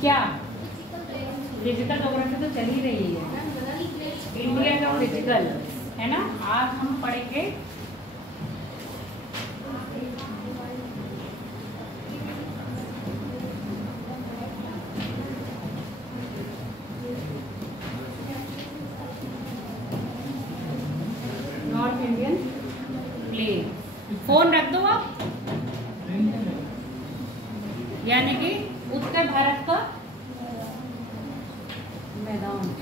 क्या physical geography तो चल ही रही है, इंडिया का फिजिकल है ना। आज हम पढ़ेंगे नॉर्थ इंडियन प्लेन। फोन रख दो आप, यानी कि उत्तर भारत का मैदान।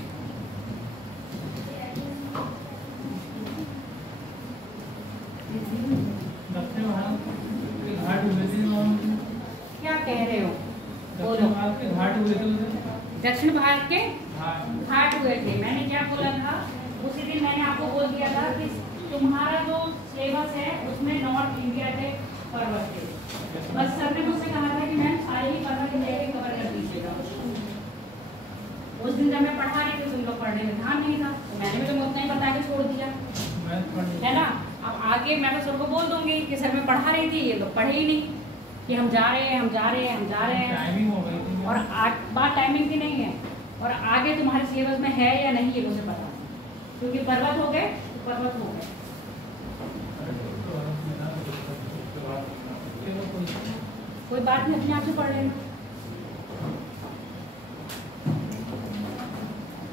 क्या कह रहे हो? बोलो। घाट हुए थे, दक्षिण भारत के घाट हुए थे। मैंने क्या बोला था उसी दिन? मैंने आपको बोल दिया था कि तुम्हारा जो सिलेबस है उसमें नॉर्थ इंडिया के पर्वत थे। बस सर ने मुझसे कहा था कि मैम सारे ही पर्वत इंडिया के कवर कर दीजिएगा। उस दिन जब मैं पढ़ा रही थी तुम लोग पढ़ने में ध्यान नहीं था, तो मैंने भी तुम्हें उतना ही बता के छोड़ दिया, है ना। अब आगे मैं तो सबको बोल दूंगी कि सर मैं पढ़ा रही थी, ये लोग पढ़े ही नहीं, कि हम जा रहे हैं, हम जा रहे हैं, हम जा रहे हैं। टाइमिंग हो गई थी। और बात टाइमिंग की नहीं है, और आगे तुम्हारे सिलेबस में है या नहीं ये मुझे पता नहीं, क्योंकि पर्वत हो गए तो पर्वत हो गए। कोई बात नहीं, अपने आप से पढ़ लेना।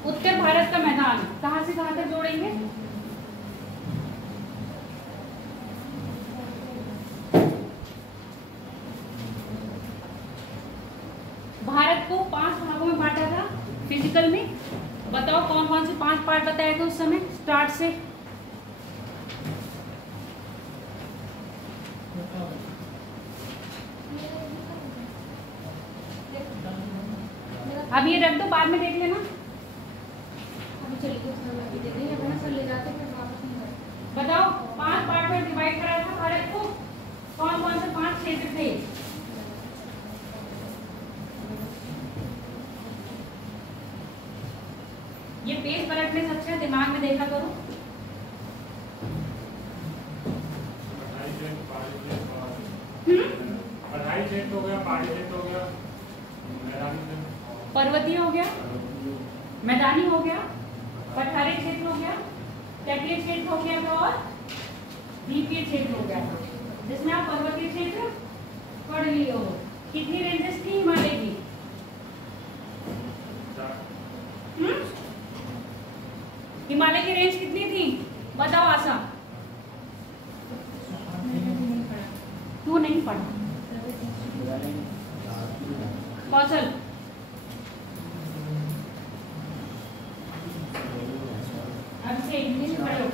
उत्तर भारत का मैदान कहाँ से कहाँ तक जोड़ेंगे? भारत को 5 भागों में बांटा था फिजिकल में। बताओ कौन कौन से 5 पार्ट बताए थे उस समय स्टार्ट से? अब ये रख दो, बाद में देख लेना। बताओ 5 पार्ट में डिवाइड करा था भारत को, कौन कौन से 5 क्षेत्र थे? ये पेज पलटने से अच्छा दिमाग में देखा करो। पर्वतीय हो गया, मैदानी हो गया, पठारी क्षेत्र हो गया, तटीय क्षेत्र हो गया था, और द्वीपीय क्षेत्र हो गया था, जिसमें आप पर्वतीय क्षेत्र पढ़ लिए हो। कितनी रेंजेस थी हिमालय की? हिमालय की रेंज कितनी थी बताओ आशा? तू नहीं पढ़ा कौशल? अब से इंग्लिश पढ़ो।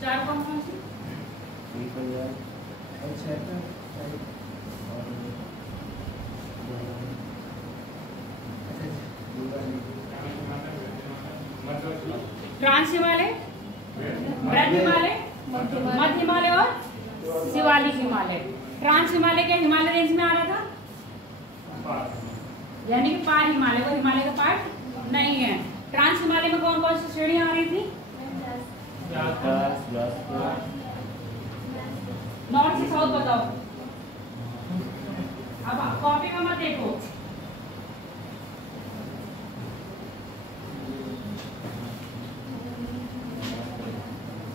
चार कौन कौन सी? ट्रांस हिमालय, बृहद हिमालय, मध्य हिमालय और शिवालिक हिमालय। ट्रांस हिमालय क्या हिमालय रेंज में आ रहा था, यानी कि पार हिमालय, वो हिमालय का पार्ट नहीं है। ट्रांस हिमालय में कौन कौन सी श्रेणी आ रही थी? नॉर्थ से साउथ बताओ। अब कॉपी में मत देखो।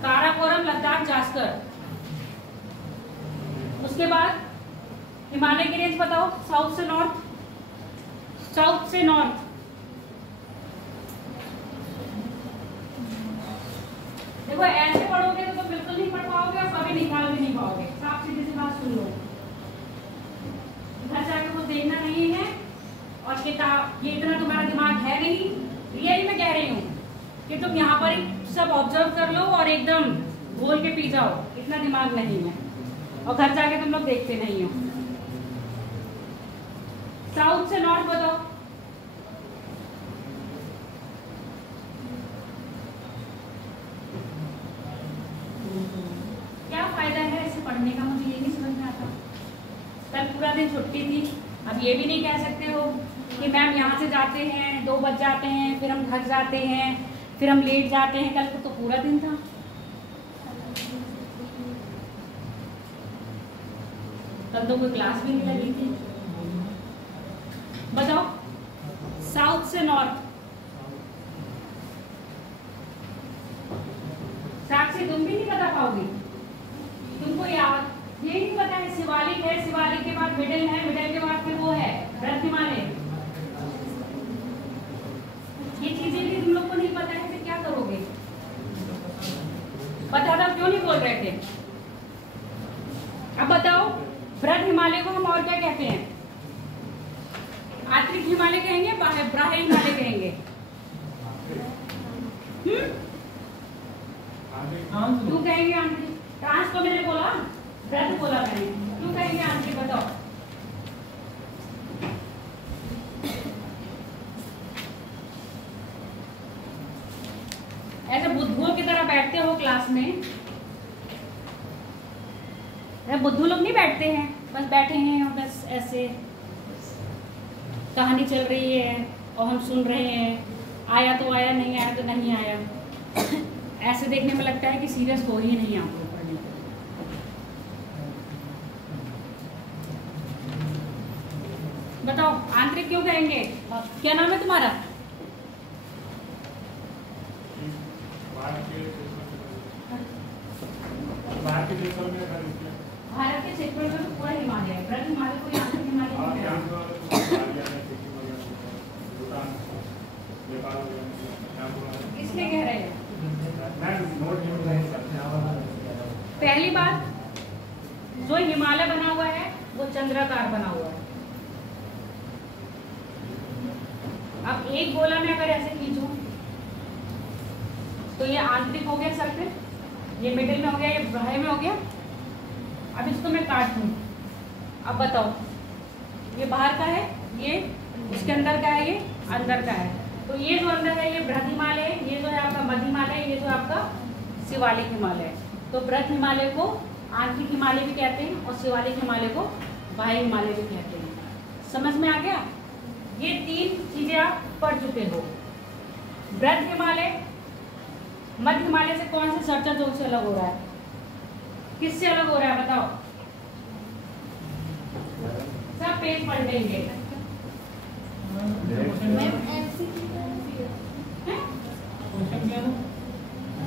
काराकोरम, लद्दाख, जास्कर। उसके बाद हिमालय की रेंज बताओ, साउथ से नॉर्थ, साउथ से नॉर्थ। देखो ऐसे पढ़ोगे तो बिल्कुल नहीं पढ़ पाओगे और कभी निकाल भी नहीं पाओगे। साफ सीधी सी बात सुन लो, घर जाके कुछ देखना नहीं है, और किताब ये इतना तुम्हारा दिमाग है नहीं। रियली मैं कह रही हूँ कि तुम यहाँ पर सब ऑब्जर्व कर लो और एकदम बोल के पी जाओ, इतना दिमाग नहीं है, और घर जाके तुम लोग देखते नहीं हो। साउथ से नॉर्थ बताओ। क्या फायदा है ऐसे पढ़ने का, मुझे ये नहीं समझ में आता। कल पूरा दिन छुट्टी थी, अब ये भी नहीं कह सकते हो कि मैम यहाँ से जाते हैं 2 बज जाते हैं, फिर हम थक जाते हैं, फिर हम लेट जाते हैं। कल को तो पूरा दिन था। कल तो कोई क्लास भी नहीं लगी थी। बताओ साउथ से नॉर्थ। साक्षी तुम भी नहीं बता पाओगी, तुमको याद ये नहीं पता है। शिवालिक है, शिवालिक के बाद मिडिल है, मिडिल के बाद फिर वो है ब्रज हिमालय। ये चीजें भी तुम लोग को नहीं पता है, फिर क्या करोगे? पता था क्यों नहीं बोल रहे थे? अब बताओ ब्रज हिमालय को हम और क्या कहते हैं? आंतरिक हिमालय कहेंगे, बाह्य हिमालय कहेंगे? क्यों कहेंगे आंतरिक? ट्रांस तो मैंने बोला, ब्रज बोला मैंने, क्यों कहेंगे आंतरिक? बताओ। ऐसे बुद्धुओं की तरह बैठते हो क्लास में? बुद्धू लोग नहीं बैठते हैं, बस बैठे हैं और बस ऐसे कहानी चल रही है और हम सुन रहे हैं, आया तो आया, नहीं आया तो नहीं आया। ऐसे देखने में लगता है कि सीरियस हो ही नहीं आप लोग पढ़ने को। बताओ आंतरिक क्यों कहेंगे? क्या नाम है तुम्हारा? भारत के क्षेत्र में तो पूरा हिमालय है। ब्रज हिमालय को आंतरिक हिमालय इसलिए कह रहे हैं। पहली बात, जो हिमालय बना हुआ है वो चंद्राकार बना हुआ है। अब एक गोला में अगर ऐसे खींचूं तो ये आंतरिक हो गया सर्कल, ये मिडिल में हो गया, ये बाह्य में हो गया। अब इसको मैं काट दूं, अब बताओ ये बाहर का है, ये इसके अंदर का है, ये अंदर का है। तो ये जो अंदर है ये बृहद हिमालय है, ये जो है आपका मध्य हिमालय, ये जो है आपका शिवालिक हिमालय। तो बृहद हिमालय को आंतरिक हिमालय भी कहते हैं और शिवालिक हिमालय को बाह्य हिमालय भी कहते हैं। समझ में आ गया? ये तीन चीजें आप पढ़ चुके हो। बृहद हिमालय मध्य हिमालय से कौन से सर्चर जोन से अलग हो रहा है? किससे अलग हो रहा है बताओ? सब पेज पढ़ लेंगे।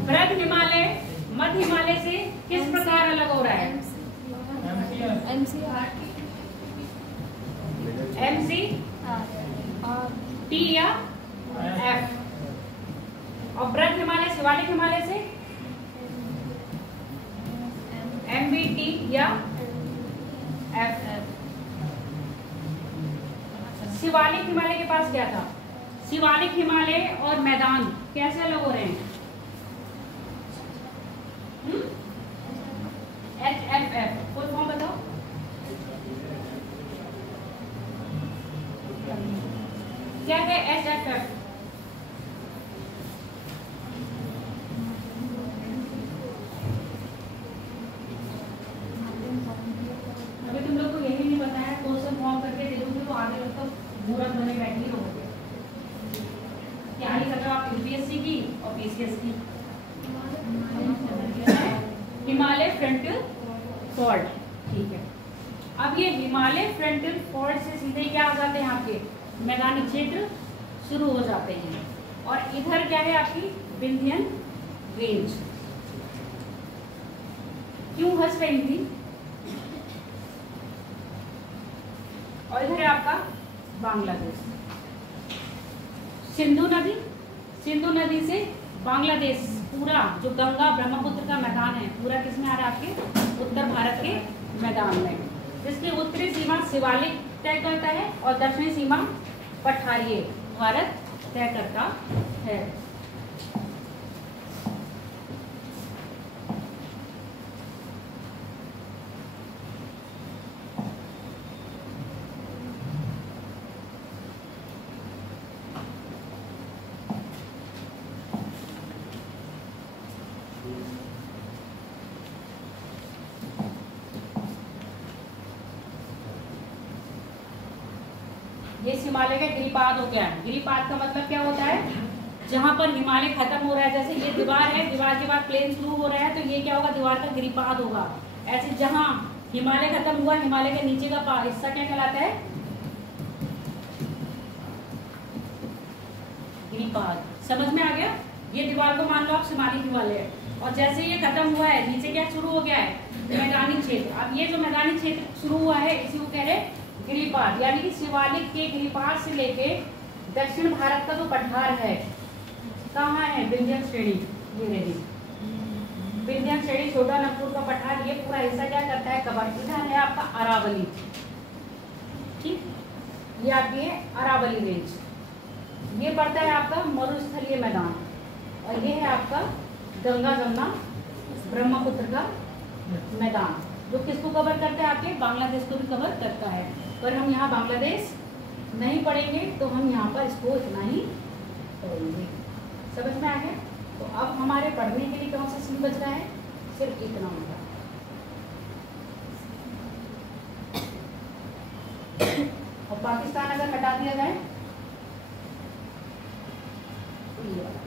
बृहद हिमालय मध्य हिमालय से किस प्रकार अलग हो रहा है? MC T या F। और बृहद हिमालय शिवालिक हिमालय से MBT या F। शिवालिक हिमालय के पास क्या था? शिवालिक हिमालय और मैदान कैसे अलग हो रहे हैं? HFF फुल फॉर्म बताओ। क्या है HFF? अभी तुम लोग को यही नहीं पता है, क्वेश्चन फॉर्म करके दे दूंगी तो आगे तक तो मूर्ख बने बैठे रहोगे। तैयारी कर रहे हो आप UPSC की और PCS की। हिमालय फ्रंटल फॉल्ट, ठीक है। अब ये हिमालय फ्रंटल फॉल्ट से सीधे क्या आ जाते हैं? आपके मैदानी क्षेत्र शुरू हो जाते हैं। और इधर क्या है आपकी विंध्यन रेंज। क्यों हंस रही थी? और इधर है आपका बांग्लादेश। सिंधु नदी से बांग्लादेश पूरा जो गंगा ब्रह्मपुत्र का मैदान है पूरा किसमें आ रहा है? आपके उत्तर भारत के मैदान में, जिसकी उत्तरी सीमा शिवालिक तय करता है और दक्षिणी सीमा पठारीय भारत तय करता है। ये हिमालय का गिरिपाद हो गया है। गिरिपाद का मतलब क्या होता है? जहां पर हिमालय खत्म हो रहा है, जैसे ये दीवार है, दीवार के बाद प्लेन शुरू हो रहा है, तो ये क्या होगा? दीवार का गिरिपाद होगा। ऐसे जहां हिमालय खत्म हुआ, हिमालय के नीचे का हिस्सा क्या कहलाता है? गिरिपाद। समझ में आ गया? ये दीवार को मान लो आप शिमाली हिमालय है, और जैसे ये खत्म हुआ है नीचे क्या शुरू हो गया है? मैदानी क्षेत्र। अब ये जो मैदानी क्षेत्र शुरू हुआ है इसी को कह रहे हैं गिरिपाद, यानी कि शिवालिक के गिरिपाद से लेके दक्षिण भारत का जो पठार है कहाँ है? विंध्य श्रेणी। ये रही विंध्य श्रेणी, छोटा नागपुर का पठार, ये पूरा हिस्सा क्या करता है? कवर। इधर है आपका अरावली, ठीक, ये आपकी है अरावली रेंज। ये पड़ता है आपका मरुस्थलीय मैदान, और ये है आपका गंगा जमुना ब्रह्मपुत्र का मैदान, जो किसको कवर करता है? आपके बांग्लादेश को भी कवर करता है। पर हम यहाँ बांग्लादेश नहीं पढ़ेंगे, तो हम यहाँ पर इसको इतना ही पढ़ेंगे। समझ में आ गया? तो अब हमारे पढ़ने के लिए कौन सा सीन बच रहा है? सिर्फ इतना होगा। और पाकिस्तान अगर हटा दिया जाए तो ये वाला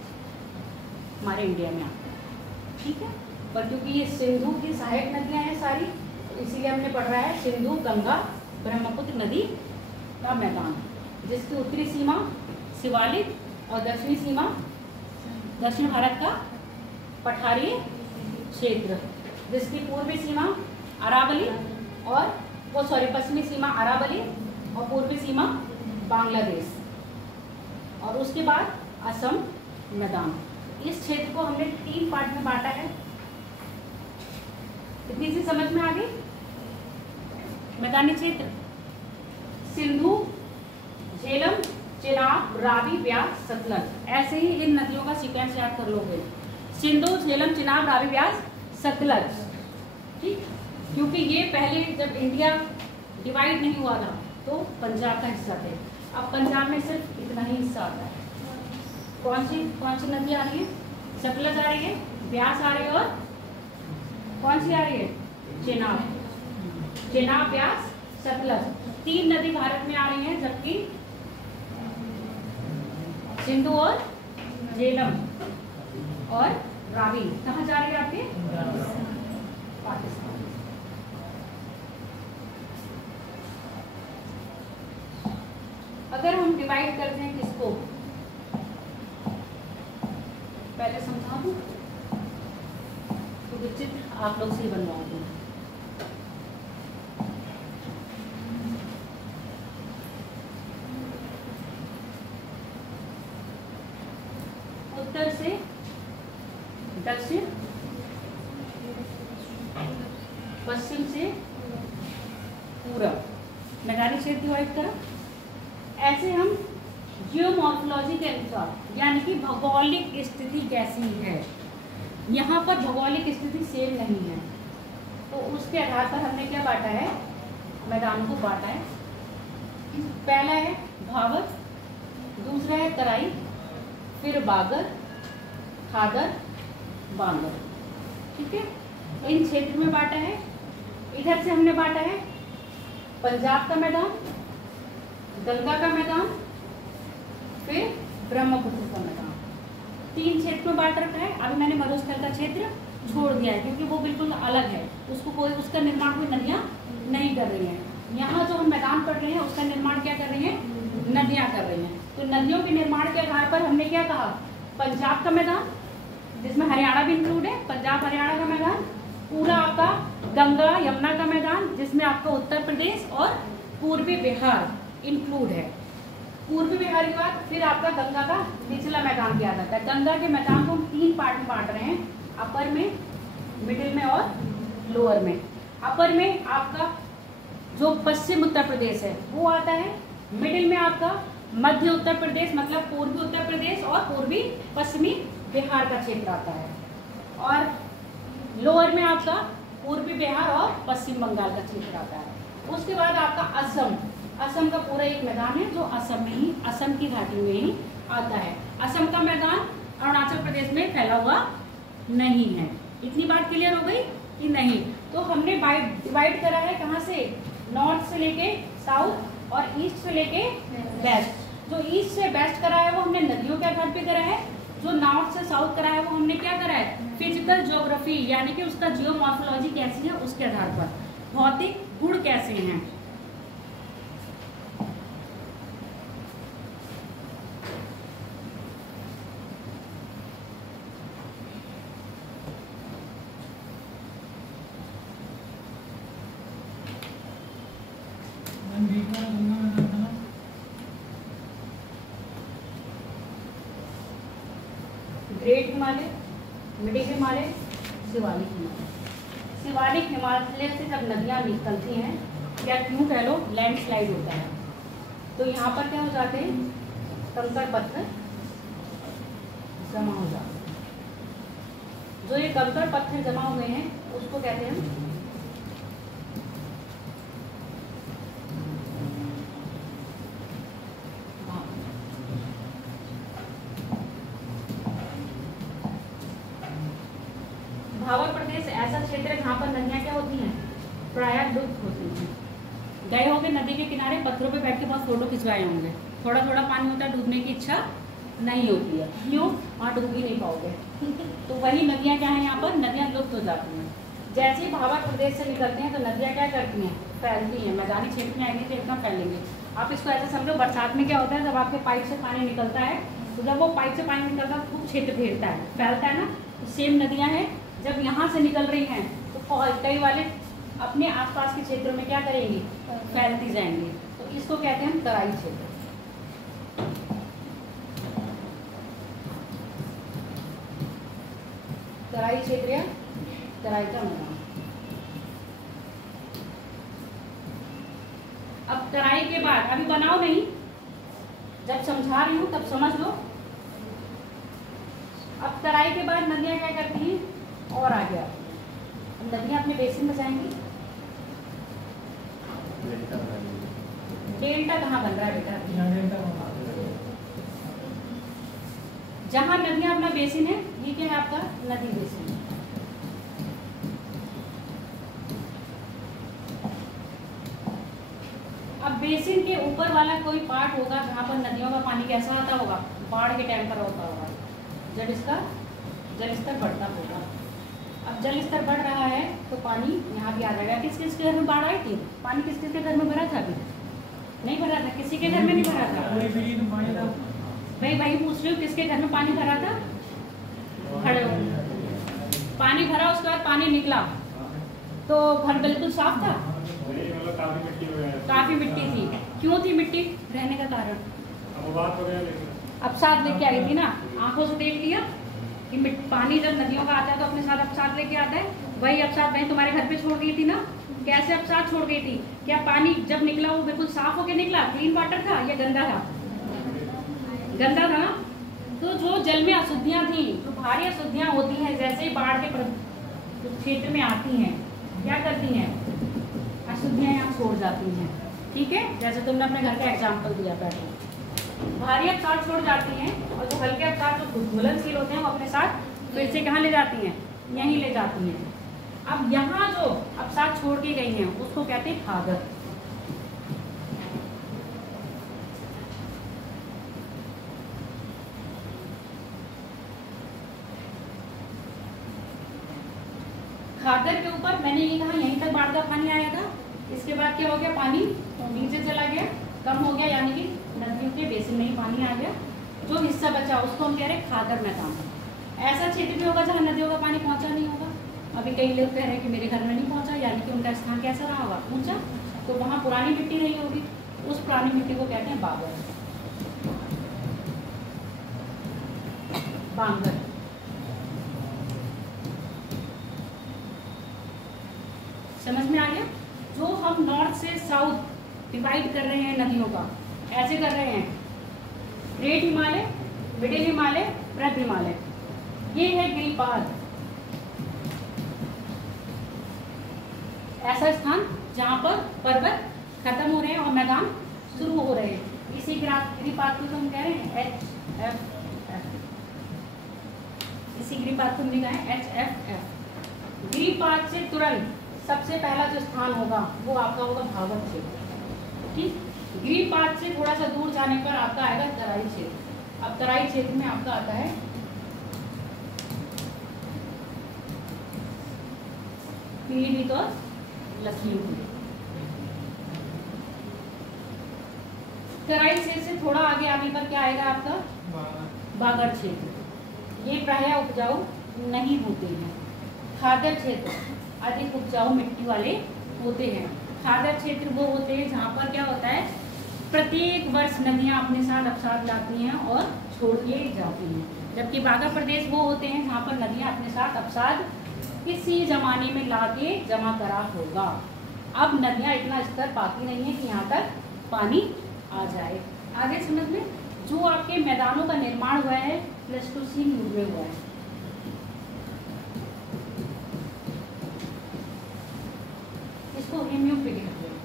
हमारे इंडिया में आता है, ठीक है। पर क्योंकि ये सिंधु की सहायक नदियां हैं सारी, तो इसीलिए हमने पढ़ रहा है सिंधु गंगा ब्रह्मपुत्र नदी का मैदान, जिसकी उत्तरी सीमा शिवालिक और दक्षिणी सीमा दक्षिण भारत का पठारी क्षेत्र, जिसकी पूर्वी सीमा अरावली और पश्चिमी सीमा अरावली और पूर्वी सीमा बांग्लादेश, और उसके बाद असम मैदान। इस क्षेत्र को हमने 3 पार्ट में बांटा है। इतनी सी समझ में आ गई? मैदानी क्षेत्र सिंधु, झेलम, चेनाब, रावी, व्यास, सतलज। ऐसे ही इन नदियों का सीक्वेंस याद कर लोगे। सिंधु, झेलम, चेनाब, रावी, व्यास, सतलज, ठीक। क्योंकि ये पहले जब इंडिया डिवाइड नहीं हुआ था तो पंजाब का हिस्सा थे। अब पंजाब में सिर्फ इतना ही हिस्सा आता है। कौन सी नदी आ रही है? सतलज आ रही है, व्यास आ रही है, और कौन सी आ रही है? चेनाब, व्यास, सतलज। 3 नदी भारत में आ रही हैं, जबकि सिंधु और झेलम और रावी कहाँ जा रही है? आपके पाकिस्तान। अगर हम डिवाइड करते हैं किसको, पहले समझा दूं तो चित्र आप लोग से बनवाऊंगी। उत्तर से दक्षिण, पश्चिम से पूरब मैदानी क्षेत्र डिवाइड करा। ऐसे हम जियोमॉर्फोलॉजी के अनुसार, यानी कि भौगोलिक स्थिति कैसी है, यहाँ पर भौगोलिक स्थिति सेम नहीं है, तो उसके आधार पर हमने क्या बांटा है? मैदान को बांटा है। पहला है भावर, दूसरा है तराई, फिर बागर, खादर, बांगर, ठीक है। इन क्षेत्र में बांटा है। इधर से हमने बांटा है पंजाब का मैदान, गंगा का मैदान, फिर ब्रह्मपुत्र का मैदान। 3 क्षेत्र में बांट रखा है। अभी मैंने मरुस्थल का क्षेत्र छोड़ दिया है क्योंकि वो बिल्कुल अलग है, उसका निर्माण कोई नदियाँ नहीं कर रही हैं। यहाँ जो हम मैदान पढ़ रहे हैं उसका निर्माण क्या कर रही हैं? नदियाँ कर रही हैं। तो नदियों के निर्माण के आधार पर हमने क्या कहा? पंजाब का मैदान, जिसमें हरियाणा भी इंक्लूड है, पंजाब हरियाणा का मैदान, पूरा आपका गंगा यमुना का मैदान, जिसमें आपका उत्तर प्रदेश और पूर्वी बिहार इंक्लूड है। पूर्वी बिहार के बाद फिर आपका गंगा का निचला मैदान किया जाता है। गंगा के मैदान को हम 3 पार्ट में बांट रहे हैं, अपर में, मिडिल में और लोअर में। अपर में आपका जो पश्चिम उत्तर प्रदेश है वो आता है, मिडिल में आपका मध्य उत्तर प्रदेश मतलब पूर्वी उत्तर प्रदेश और पूर्वी पश्चिमी बिहार का क्षेत्र आता है, और लोअर में आपका पूर्वी बिहार और पश्चिम बंगाल का क्षेत्र आता है। उसके बाद आपका असम, असम का पूरा एक मैदान है जो असम में ही, असम की घाटी में ही आता है। असम का मैदान अरुणाचल प्रदेश में फैला हुआ नहीं है। इतनी बात क्लियर हो गई कि नहीं? तो हमने डिवाइड करा है कहाँ से? नॉर्थ से लेके साउथ और ईस्ट से लेके वेस्ट। जो ईस्ट से वेस्ट करा है वो हमने नदियों के आधार पे करा है, जो नॉर्थ से साउथ करा है वो हमने क्या करा है? फिजिकल ज्योग्राफी, यानी कि उसका जियोमॉर्फोलॉजी कैसी है उसके आधार पर। भौतिक गुण कैसे हैं। बीच में गंगा मैदान था ना। Great Himalaya, middle Himalaya, Shivalik Himalaya. शिवालिक हिमालय से जब नदियाँ निकलती हैं, या क्यों कह लो लैंडस्लाइड होता है, तो यहाँ पर क्या हो जाते हैं, कंकड़ पत्थर जमा हो जाते हैं। जो ये कंकड़ पत्थर जमा हुए हैं उसको कहते हैं भावर प्रदेश ऐसा क्षेत्र है जहाँ पर नदियाँ क्या होती हैं, प्रायः लुप्त होती हैं। गए होंगे नदी के किनारे, पत्थरों पे बैठ के बहुत फोटो खिंचवाए होंगे, थोड़ा थोड़ा पानी होता है, डूबने की इच्छा नहीं होती है, क्यों, वहाँ डूब ही नहीं पाओगे। तो वही नदियाँ क्या हैं, यहाँ पर नदियाँ लुप्त हो जाती हैं। जैसे ही भावर प्रदेश से निकलते हैं तो नदियाँ क्या करती हैं, फैलती हैं, मैदानी क्षेत्र में आएंगे तो एकदम फैलेंगे। आप इसको ऐसा समझो, बरसात में क्या होता है, जब आपके पाइप से पानी निकलता है, तो जब वो पाइप से पानी निकलता है खूब क्षेत्र घेरता है, फैलता है ना। सेम नदियाँ हैं, जब यहाँ से निकल रही हैं तो कई वाले अपने आसपास के क्षेत्रों में क्या करेंगी, फैलती जाएंगी। तो इसको कहते हैं हम तराई क्षेत्र। तराई क्षेत्र या तराई का मैदान। अब तराई के बाद, अभी बनाओ नहीं, जब समझा रही हूँ तब समझ लो। अब तराई के बाद नदियाँ क्या करती हैं, और आगे आती, नदियाँ अपने बेसिन में जाएंगी। डेल्टा कहाँ बन रहा है बेटा, जहाँ नदियाँ अपना बेसिन है, ये क्या है आपका नदी बेसिन। अब बेसिन के ऊपर वाला कोई पार्ट होगा जहाँ पर नदियों का पानी कैसा आता होगा, बाढ़ के टाइम पर होता होगा, जब इसका जल स्तर बढ़ता होगा। अब जल स्तर बढ़ रहा है तो पानी यहाँ भी आ जाएगा। किस किस के घर में बाढ़ आई थी, पानी किस किस के घर में भरा था, अभी नहीं भरा था, किसी के घर में नहीं भरा था। भाई भाई पूछ रही हूँ, किसके घर में पानी भरा था, खड़े हो। पानी भरा, उसके बाद पानी निकला तो घर बिल्कुल साफ था, काफी मिट्टी थी। क्यों थी मिट्टी, रहने का कारण अब साथ लेके आई थी ना, आंखों से देख लिया कि पानी जब नदियों का आता है तो अपने साथ अब साथ लेके आता है। वही अब साथ वही तुम्हारे घर पे छोड़ गई थी ना, कैसे अब साथ छोड़ गई थी, क्या पानी जब निकला वो बिल्कुल साफ होके निकला, क्लीन वाटर था या गंदा था, गंदा था ना। तो जो जल में अशुद्धियाँ थी, जो भारी अशुद्धियाँ होती हैं, जैसे ही बाढ़ के क्षेत्र में आती हैं, क्या करती हैं, अशुद्धियाँ यहाँ छोड़ जाती हैं। ठीक है, जैसे तुमने अपने घर का एग्जाम्पल दिया, बैठो, भारी अवसाद छोड़ जाती हैं, और जो हल्के अवसाद जो घुलनशील होते हैं वो अपने साथ फिर से कहाँ ले जाती हैं, यहीं ले जाती हैं। अब यहाँ जो अवसाद छोड़ के गई हैं उसको कहते हैं खागर। खागर के ऊपर मैंने ये कहा यहीं तक बाढ़ का पानी आया था, इसके बाद क्या हो गया, पानी नीचे चला गया, कम हो गया, यानी कि नदियों के बेसिन में ही पानी आ गया। जो हिस्सा बचा उसको हम कह रहे हैं खागर मैदान। ऐसा क्षेत्र भी होगा जहाँ नदियों का पानी पहुँचा नहीं होगा। अभी कई लोग कह रहे हैं कि मेरे घर में नहीं पहुँचा, यानी कि उनका स्थान कैसा रहा होगा, ऊंचा, तो वहाँ पुरानी मिट्टी रही होगी, उस पुरानी मिट्टी को कहते हैं बागर, बांगर। समझ में आ गया। जो हम नॉर्थ से साउथ डिवाइड कर रहे हैं नदियों का, ऐसे कर रहे हैं, ग्रेट हिमालय, मिडिल हिमालय, बृहद हिमालय, ये है गिरिपाद, ऐसा स्थान जहाँ पर पर्वत खत्म हो रहे हैं और मैदान शुरू हो रहे हैं। इसी गिरिपाद को हम कह रहे हैं HFF, इसी गिरिपाद को हमने कहा है HFF। गिरिपाद से तुरंत सबसे पहला जो स्थान होगा वो आपका होगा भावर क्षेत्र। ठीक, गिरिपाद से थोड़ा सा दूर जाने पर आपका आएगा तराई क्षेत्र। अब तराई क्षेत्र में आपका आता है पीड़ित और लखीमपुर। तराई क्षेत्र से थोड़ा आगे आने पर क्या आएगा आपका? बागड़ क्षेत्र। ये प्रायः उपजाऊ नहीं होते हैं। खादर क्षेत्र अधिक उपजाऊ मिट्टी वाले होते हैं। खादर क्षेत्र वो होते हैं जहाँ पर क्या होता है, प्रत्येक वर्ष नदियाँ अपने साथ अवसाद लाती हैं और छोड़ के जाती हैं। जबकि बाघा प्रदेश वो होते हैं जहाँ पर नदियाँ अपने साथ अवसाद किसी जमाने में ला के जमा करा होगा। अब नदियाँ इतना स्तर पाती नहीं है कि यहाँ तक पानी आ जाए। आगे समझ में, जो आपके मैदानों का निर्माण हुआ है प्लेस्टोसीन युग में हुआ है। इसको हिमयुग भी कहते हैं।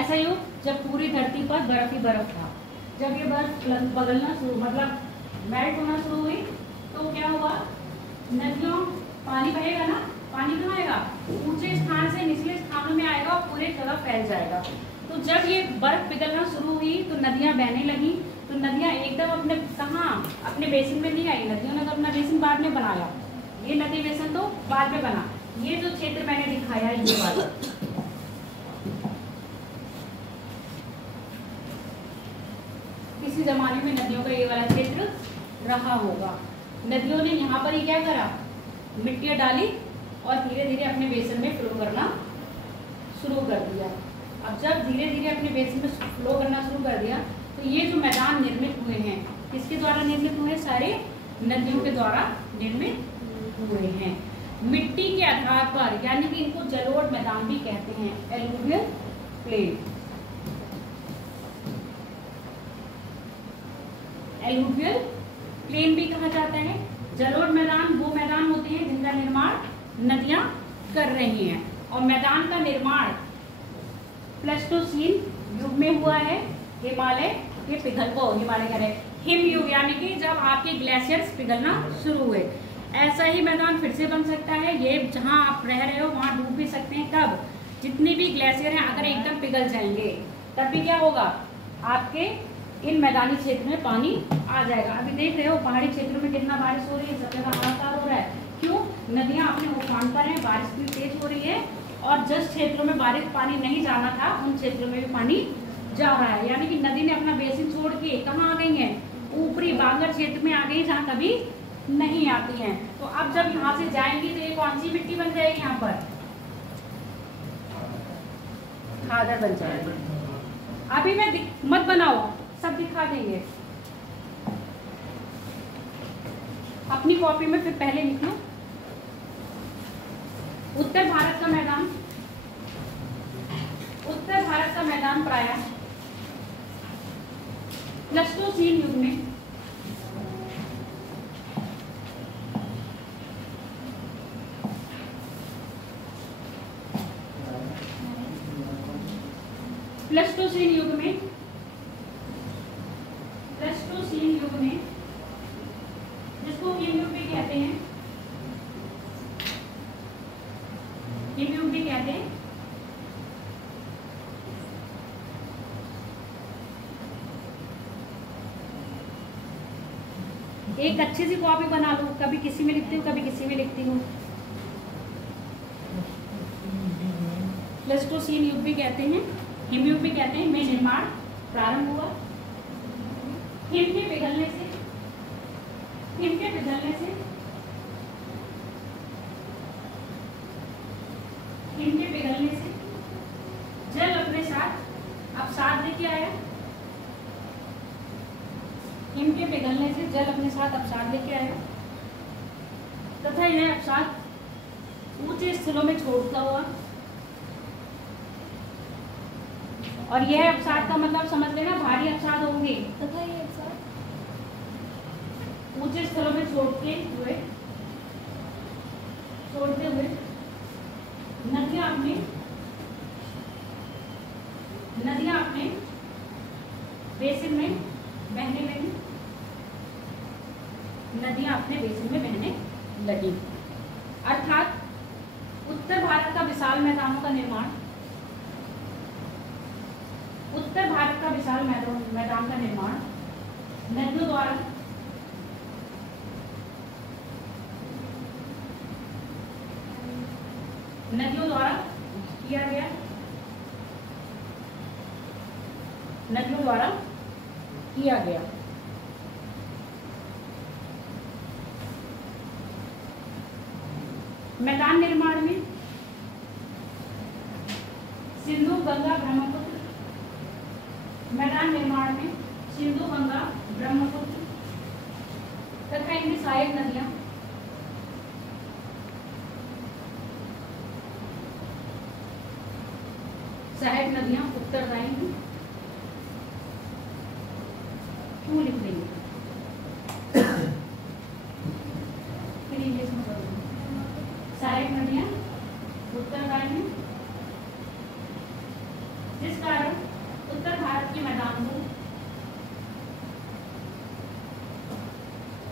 ऐसा युग जब पूरी धरती पर बर्फ ही बर्फ था। जब ये बर्फ बगलना शुरू, मतलब मेल्ट होना शुरू हुई, तो क्या हुआ, नदियों पानी बहेगा ना, पानी कहाँ आएगा, ऊंचे स्थान से निचले स्थानों में आएगा और पूरे जगह फैल जाएगा। तो जब ये बर्फ पिघलना शुरू हुई तो नदियाँ बहने लगी। तो नदियाँ एकदम अपने कहाँ, अपने बेसिन में नहीं आई। नदियों ने तो अपना बेसिन बाद में बनाया, ये नदी बेसिन तो बाद में बना। ये जो क्षेत्र मैंने दिखाया है ये वाला, किसी जमाने में नदियों का ये वाला क्षेत्र रहा होगा। नदियों ने यहाँ पर ही क्या करा, मिट्टियाँ डाली और धीरे धीरे अपने बेसिन में फ्लो करना शुरू कर दिया। अब जब धीरे धीरे अपने बेसिन में फ्लो करना शुरू कर दिया तो ये जो मैदान निर्मित हुए हैं, किसके द्वारा निर्मित हुए? सारे नदियों के द्वारा निर्मित हुए हैं। मिट्टी के आधार पर, यानी कि इनको जलोढ़ मैदान भी कहते हैं, एलुवियल प्लेन। एलुवियल प्लेन भी कहा जाता है। जलोढ़ मैदान वो मैदान होते हैं जिनका निर्माण नदियां कर रही हैं। और मैदान का निर्माण प्लेस्टोसीन युग में हुआ है। हिमालय के पिघल को हिमालय कह रहे हैं हिम युग, यानी कि जब आपके ग्लेशियर्स पिघलना शुरू हुए। ऐसा ही मैदान फिर से बन सकता है। ये जहां आप रह रहे हो वहां डूब भी सकते हैं। कब? जितने भी ग्लेशियर हैं अगर एकदम पिघल जाएंगे तब भी क्या होगा, आपके इन मैदानी क्षेत्र में पानी आ जाएगा। अभी देख रहे हो पहाड़ी क्षेत्रों में कितना बारिश हो रही है, सब जगह हाहाकार हो रहा है। क्यों? नदियां अपने उफान पर हैं, बारिश भी तेज हो रही है और जिस क्षेत्रों में बारिश पानी नहीं जाना था उन क्षेत्रों में भी पानी जा रहा है। यानी कि नदी ने अपना बेसिन छोड़ के कहाँ आ गई है, ऊपरी बांगर क्षेत्र में आ गई जहाँ कभी नहीं आती हैं। तो अब जब यहाँ से जाएंगी तो ये कौन सी मिट्टी बन जाएगी, यहाँ पर खादर बन जाएगी। अभी मैं मत बनाओ, सब दिखा देंगे। अपनी कॉपी में फिर पहले लिख लो। उत्तर भारत का मैदान, उत्तर भारत का मैदान प्रायः प्लेस्टोसीन युग में प्लेस्टोसीन युग में जिसको हिमयुग भी कहते हैं, हिमयुग भी कहते हैं। एक अच्छी सी कॉपी बना लो, कभी किसी में लिखती हूँ कभी किसी में लिखती हूँ। प्लेस्टोसीन युग भी कहते हैं, हिमयुग भी कहते हैं। में निर्माण प्रारंभ हुआ हिम के पिघलने से, हिम के पिघलने से, हिम के पिघलने से जल अपने साथ अवसाद लेके आया। हिम के पिघलने से जल अपने साथ अवसाद लेके आया तथा यह अवसाद ऊंचे स्थलों में छोड़ता हुआ, और यह अवसाद का मतलब समझ लेना भारी अवसाद होंगे तथा ये अवसाद ऊंचे स्थलों में छोड़ते हुए नदियां अपने बेसिन में बहने लगी। नदियां अपने बेसिन में बहने लगी, अर्थात उत्तर भारत का विशाल मैदानों का निर्माण, उत्तर भारत का विशाल मैदान का निर्माण नदियों द्वारा नदियों द्वारा किया गया, नदियों द्वारा किया गया। मैदान निर्माण में सिंधु गंगा ब्रह्मपुत्र, मैदान निर्माण में सिंधु गंगा ब्रह्मपुत्र तथा इनकी सहायक नदियां उत्तरदायी हैं। क्यों लिख देंगे फिर इंग्लिश में करूँगी। सहायक नदियां उत्तरदायी हैं, जिस कारण उत्तर भारत के मैदान को,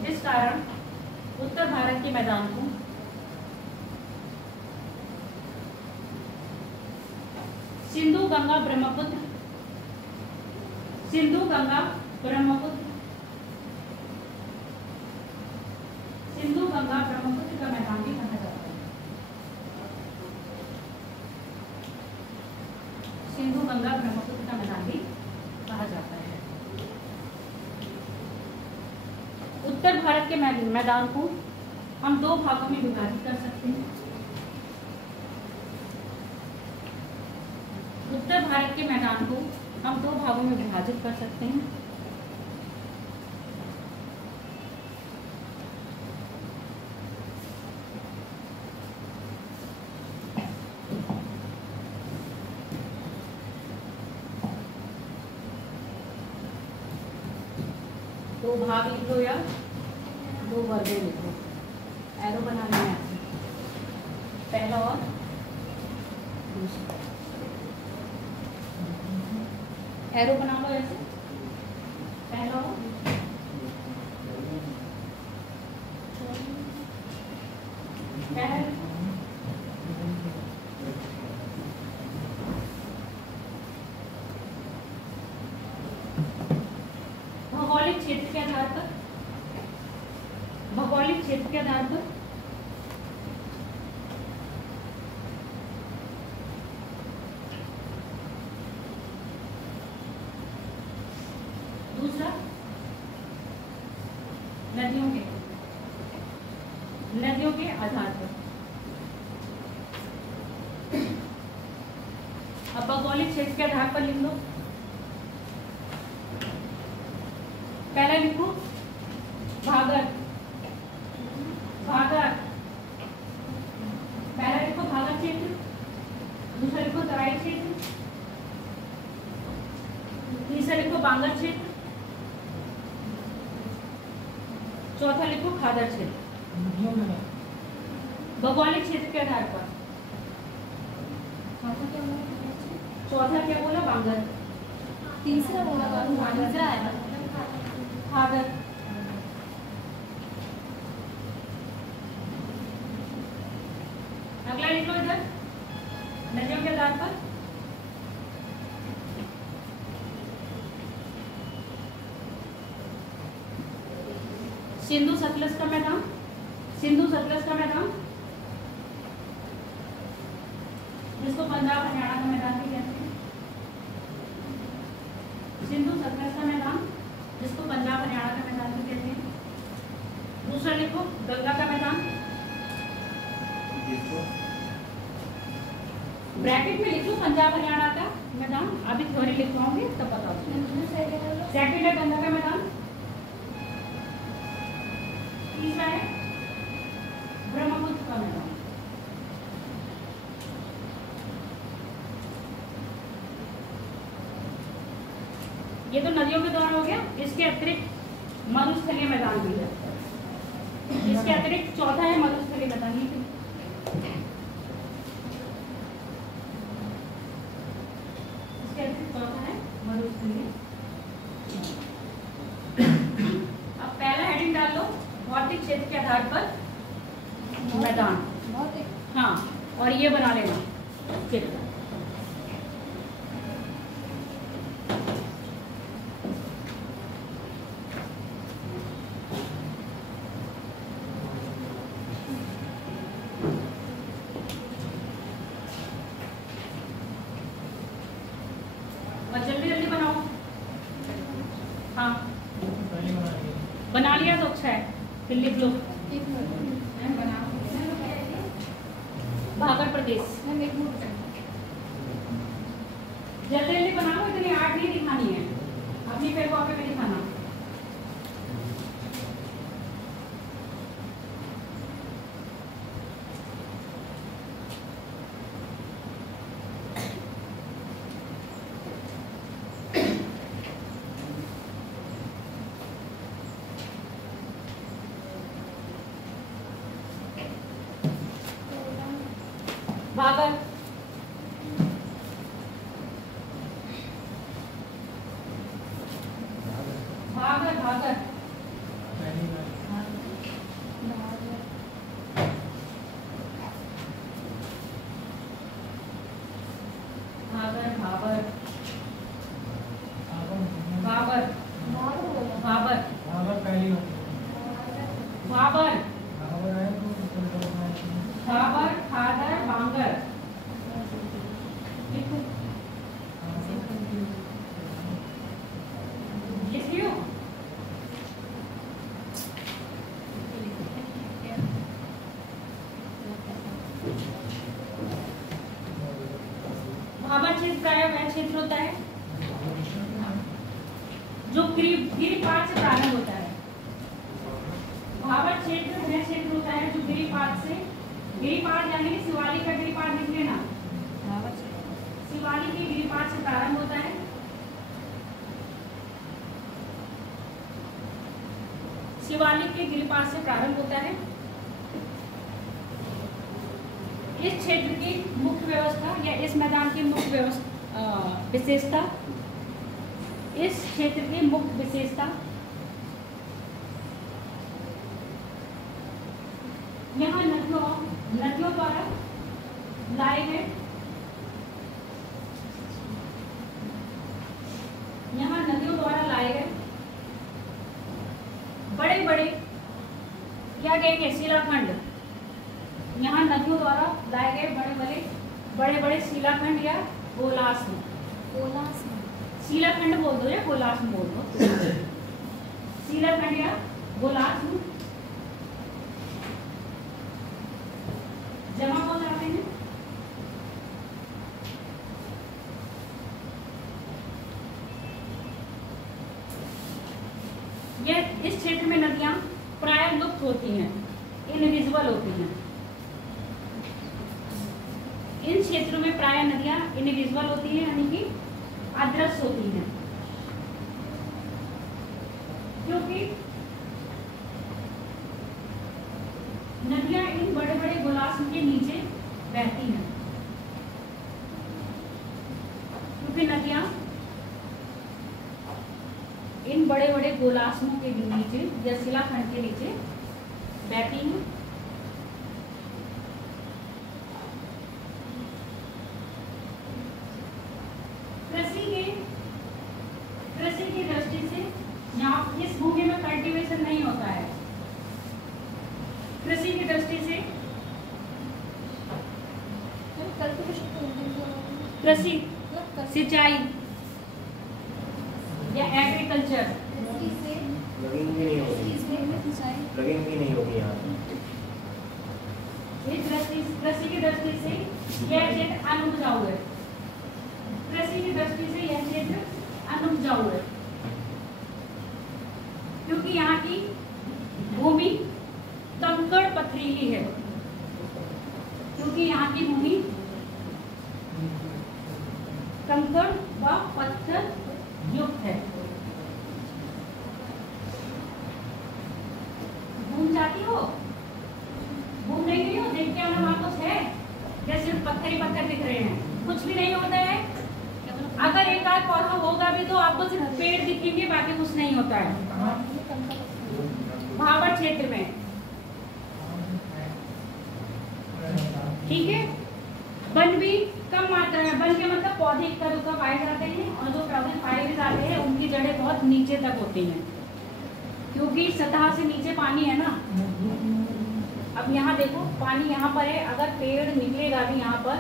जिस कारण उत्तर भारत के मैदान को सिंधु गंगा ब्रह्मपुत्र, सिंधु गंगा ब्रह्मपुत्र, सिंधु गंगा ब्रह्मपुत्र का मैदान भी कहा जाता है। सिंधु गंगा ब्रह्मपुत्र का मैदान भी कहा जाता है। उत्तर भारत के मैदान को हम दो भागों में विभाजित कर सकते हैं। उत्तर भारत के मैदान को हम दो भागों में विभाजित कर सकते हैं। दो भाग लिख लो या दो वर्गों लिख लो। एरो बनाना है आपसे, पहला और दूसरा। एरो बना लो ऐसे, पहला और भौगोलिक क्षेत्र के आधार पर, भौगोलिक क्षेत्र के आधार पर दूसरा नदियों के आधार पर। अब भौगोलिक क्षेत्र के आधार पर लिख लो। पहला लिखो भागर, भागर, पहला लिखो भागर क्षेत्र, दूसरा लिखो तराई क्षेत्र, तीसरा लिखो बांगर क्षेत्र, चौथा लिखो खादर क्षेत्र। भौगोलिक क्षेत्र के आधार पर चौथा क्या बोला? बांगर। तीसरा बोला खादर। अगला लिख लो इधर नदियों के आधार पर। सिंधु सतलज का मैदान, सिंधु सतलज का मैदान जिसको पंजाब हरियाणा का मैदान भी कहते हैं। सिंधु सतलज का मैदान जिसको पंजाब हरियाणा का मैदान भी कहते हैं। दूसरा लिखो गंगा का मैदान, ब्रैकेट में लिखो पंजाब हरियाणा का मैदान। अभी थ्योरी लिखवाऊंगी तब बताओ। सेकंड है गंगा का मैदान, तीसरा है ब्रह्मपुत्र का मैदान। ये तो नदियों के द्वारा हो गया। इसके अतिरिक्त मरुस्थलीय मैदान भी है। इसके अतिरिक्त चौथा है मरुस्थलीय मैदान। इसके अतिरिक्त चौथा है मरुस्थलीय। अब पहला हेडिंग डाल लो, भौतिक क्षेत्र के आधार पर मैदान। हाँ, और ये बना लेना चित्र। फिर लिख लो। एक मिनट भागड़ प्रदेश। मैम एक मिनट जल्दी जल्दी बनाओ, इतनी आर्ट नहीं दिखानी है, अपनी पेपर कॉपी में दिखाना। भागड़, भागड़, भागड़, भागड़, भागड़, भागड़, भागड़, भागड़, भागड़, खादर, बांगर। लिख लियो। भाभा क्षेत्र का है वह क्षेत्र होता है जो गिरिपाद से प्रारंभ होता है। भाभा क्षेत्र वह क्षेत्र होता है जो गिरिपाद यानी कि शिवालिक का गिरिपाद लिख लेना। शिवालिक के गिरिपाद से प्रारंभ होता है। शिवालिक के गिरिपाद से प्रारंभ होता है। इस क्षेत्र की मुख्य व्यवस्था या इस मैदान की मुख्य विशेषता, इस क्षेत्र की मुख्य विशेषता यहाँ नदियों द्वारा लाए गए, यहाँ नदियों द्वारा लाए गए बड़े बड़े क्या कहेंगे शिलाखंड, यहाँ नदियों द्वारा लाए गए बड़े बड़े शिलाखंड या गोलाश्म। शिलाखंड बोल दो या गोलाश्म बोल दो। शिलाखंड या गोलाश्म जमा हो जाते हैं। यह इस क्षेत्र में नदियां प्राय लुप्त होती हैं, इनविजिबल होती हैं। इन क्षेत्रों में प्राय नदियां इनविजिबल होती हैं यानी कि अदृश्य होती हैं, क्योंकि नदियां इन बड़े बड़े गोलाश्म के नीचे बहती हैं। क्योंकि नदियां इन बड़े बड़े गोलाश्मों के नीचे या शिलाखंड के नीचे बहती हैं। कृषि की दृष्टि से यहाँ इस भूमि में कल्टीवेशन नहीं होता है। कृषि की दृष्टि से कृषि सिंचाई या एग्रीकल्चर लगिंग भी नहीं होगी यहाँ। कृषि की दृष्टि से यह क्षेत्र अनुपजाऊ है। कृषि की दृष्टि से यह क्षेत्र अनुपजाऊ है क्योंकि यहाँ की भूमि कंकड़ पथरीली है। क्योंकि यहाँ की भूमि कंकड़ व पत्थर युक्त है। घूम जाती हो, घूम नहीं गई हो, देख के आना वहां कुछ है या सिर्फ पत्थर ही पत्थर दिख रहे हैं, कुछ भी नहीं होता है। अगर एक आध पौधा होगा भी तो आपको सिर्फ पेड़ दिखेंगे, बाकी कुछ नहीं होता है। भाभड़ क्षेत्र में ठीक है। वन भी कम मात्रा में, वन के मतलब पौधे इक्का दुक्का पाए जाते हैं और जो पौधे पाए भी जाते हैं उनकी जड़ें बहुत नीचे तक होती हैं क्योंकि सतह से नीचे पानी है ना। अब यहाँ देखो पानी यहाँ पर है, अगर पेड़ निकलेगा भी यहाँ पर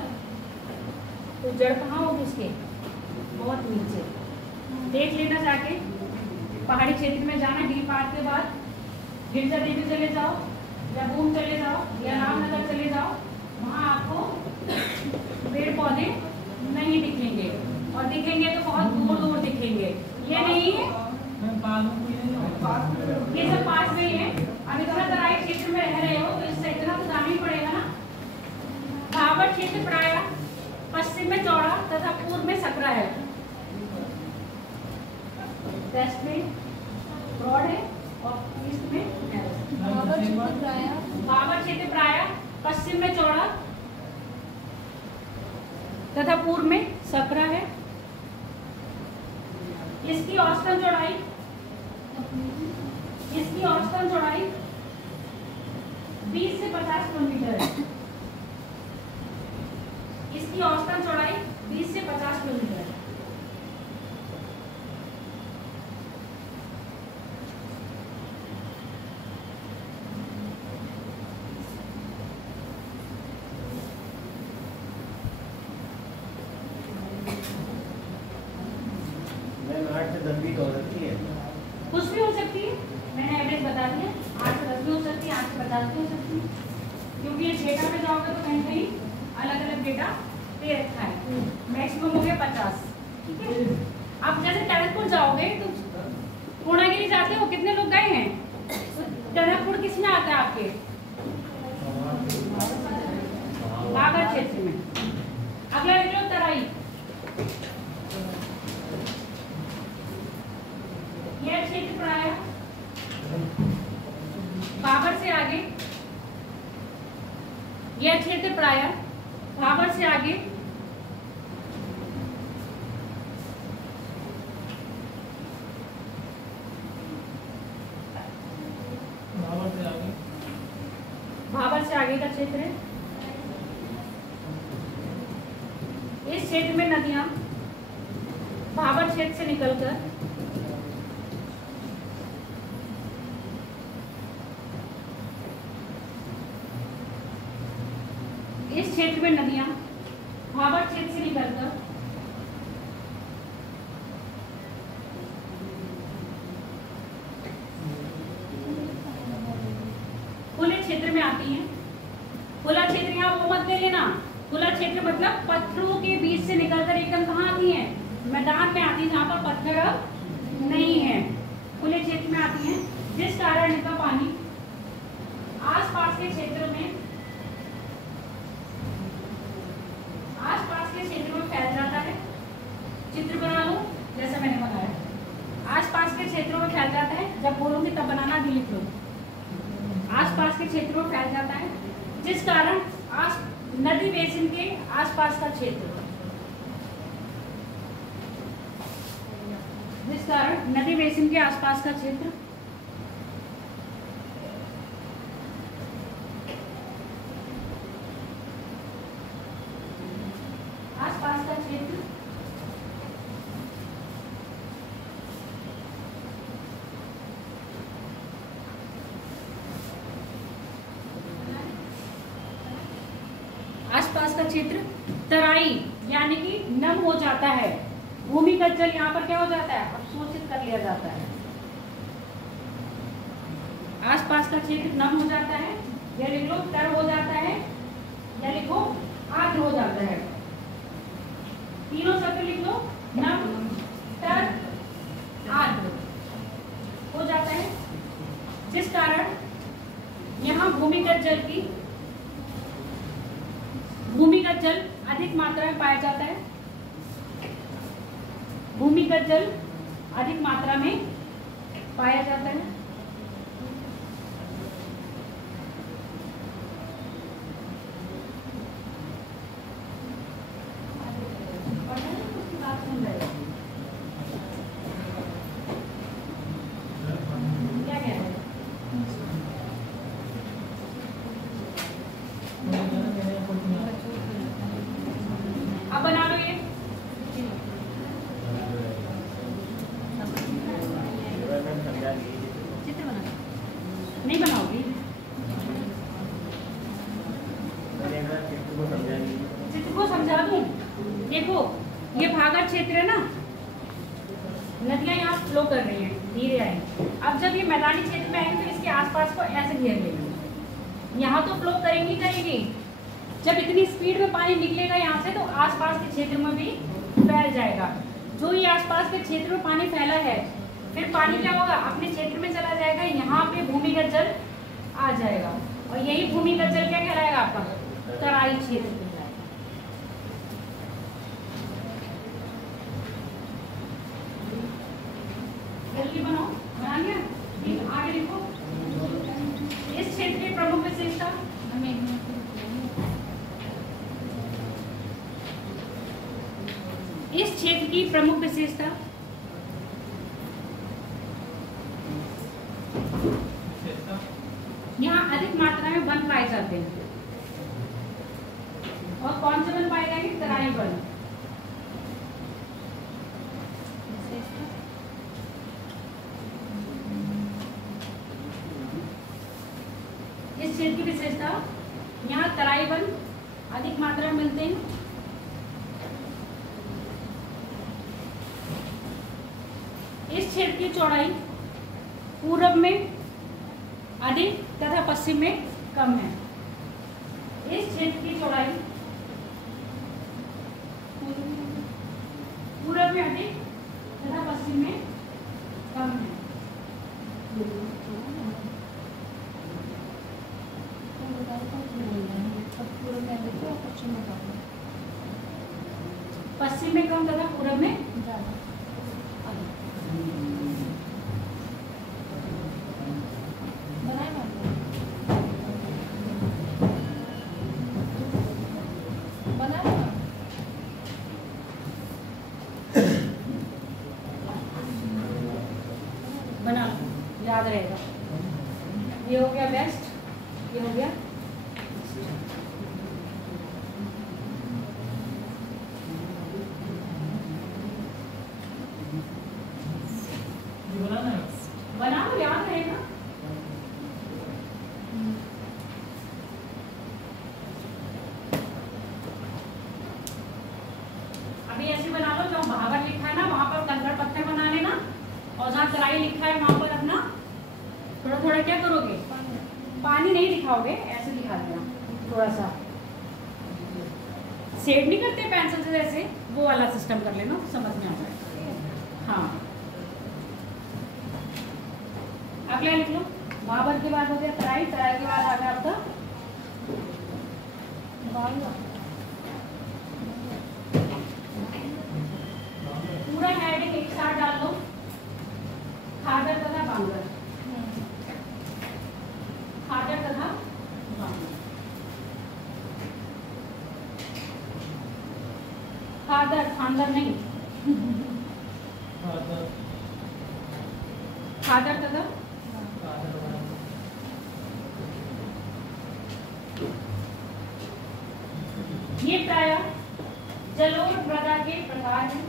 तो जड़ कहाँ होगी उसके, बहुत नीचे। देख लेना जाके पहाड़ी क्षेत्र में जाना गिरिपाद के बाद गिरजा देवी चले जाओ या बूम चले जाओ या रामनगर चले जाओ, वहाँ आपको पेड़ पौधे नहीं दिखेंगे, और दिखेंगे तो बहुत दूर दूर दिखेंगे। ये नहीं है, ये सब पास में ही है। अब इतना तराई क्षेत्र में रह रहे हो तो इससे इतना तो जाना ही पड़ेगा ना। भाबर क्षेत्र प्राय पश्चिम में चौड़ा तथा पूर्व में सकरा है, वेस्ट में ब्रॉड है और ईस्ट में नैरो। भाबर क्षेत्र प्राय पश्चिम में चौड़ा तथा पूर्व में सकरा है। इसकी औसतन चौड़ाई 20 से 50 किलोमीटर है। इसकी औसतन चौड़ाई 20 से 50 किलोमीटर है। मैम 8 से 10 भी तो हो सकती है। कुछ भी हो सकती है, मैंने एवरेज बता दिया। 8 से 10 भी हो सकती है, 8 से 50 भी हो सकती है, क्योंकि ये डेटा पे जाओगे तो कहीं कहीं अलग अलग डेटा दे रखा है। मैक्सिमम हो गया 50, ठीक है। अब जैसे टनकपुर जाओगे तो पूर्णागिरी जाते हो, कितने लोग गए हैं? टनकपुर किस में आता है आपके? भाबर क्षेत्र में। अगला देख लो तराई। यह क्षेत्र प्राय भाबर से आगे, यह क्षेत्र प्राय भाबर से आगे का क्षेत्र है। इस क्षेत्र में नदियां भाबर क्षेत्र से निकलकर भाबर क्षेत्र से निकलकर खुले क्षेत्र में आती हैं। खुला क्षेत्र यहाँ वो मत ले लेना, खुला क्षेत्र मतलब पत्थरों के बीच से निकलकर एकदम कहाँ आती है? मैदान में आती है, जहाँ पर पत्थर नहीं है, खुले क्षेत्र में आती हैं, जिस कारण इनका पानी आसपास के क्षेत्रों में फैल जाता है। चित्र बना लो जैसा मैंने बनाया, आसपास के क्षेत्रों में फैल जाता है। जब बोलूंगी तब बनाना, भी लिख लो। आसपास के क्षेत्रों में फैल जाता है, जिस कारण नदी बेसिन के आसपास का क्षेत्र, जिस कारण नदी बेसिन के आसपास का क्षेत्र आसपास का क्षेत्र तराई यानी कि नम हो जाता है। भूमिगत जल यहाँ पर क्या हो जाता है? अवशोषित कर लिया जाता है। आसपास का क्षेत्र नम हो जाता है, या लिख लो तर हो जाता है, या लिखो आर्द्र हो जाता है। तीनों शब्द लिख लो, नम, तर, आर्द्र हो जाता है, जिस कारण यहाँ भूमिगत जल अधिक मात्रा में पाया जाता है। भूमिगत जल अधिक मात्रा में पाया जाता है। अब बना लो ये। चित्र बना, नहीं बनाओगी? चित्र को समझा दूं? देखो ये भागर क्षेत्र है ना, नदियां यहाँ फ्लो कर रही हैं, धीरे आएंगे। अब जब ये मैदानी क्षेत्र में आएंगे तो इसके आसपास को ऐसे घेर लेंगे। यहाँ तो फ्लो करेंगी करेंगी, जब इतनी स्पीड में पानी निकलेगा यहाँ से तो आसपास के क्षेत्र में भी फैल जाएगा। जो ये आसपास के क्षेत्र में पानी फैला है, फिर पानी क्या होगा, अपने क्षेत्र में चला जाएगा, यहाँ पे भूमिगत जल आ जाएगा और यही भूमिगत जल क्या कहलाएगा आपका, तराई क्षेत्र कहलाएगा। जल्दी बनाओ, बना लिया, आगे लिखो। इस क्षेत्र की प्रमुख विशेषता, इस क्षेत्र की प्रमुख विशेषता यहाँ अधिक मात्रा में वन पाए जाते हैं। और कौन से वन पाए जाएंगे, तराई वन। इस क्षेत्र की विशेषता, यहाँ तराई वन अधिक मात्रा में मिलते हैं। इस क्षेत्र की चौड़ाई पूर्व में अधिक तथा पश्चिम में कम है। इस क्षेत्र की चौड़ाई पूर्व में अधिक तथा पश्चिम में कम है। पश्चिम में कम तथा पूर्व में बना, याद रहेगा। ये हो गया बेस्ट, ये हो गया बनाओ, याद रहेगा। अभी ऐसे बना लो, जहाँ भावर लिखा है ना वहां पर कंकड़ पत्थर बना लेना, और जहाँ तराई लिखा है वहां पर अपना थोड़ा थोड़ा क्या करोगे, पानी नहीं दिखाओगे, ऐसे दिखा देना, थोड़ा सा शेड नहीं करते पेंसिल से, जैसे वो वाला सिस्टम कर लेना, समझ में आ जाएगा। हाँ, अगला लिख लो। भावर के बाद हो गया तराई, तराई के बाद आ गया आपका पूरा हेडिंग एक साथ डाल दो, खादर तथा बांगर, खादर तथा बांगर। खादर, खांदर नहीं, खादर तथा ये प्राय जलोढ़ मृदा के प्रकार हैं।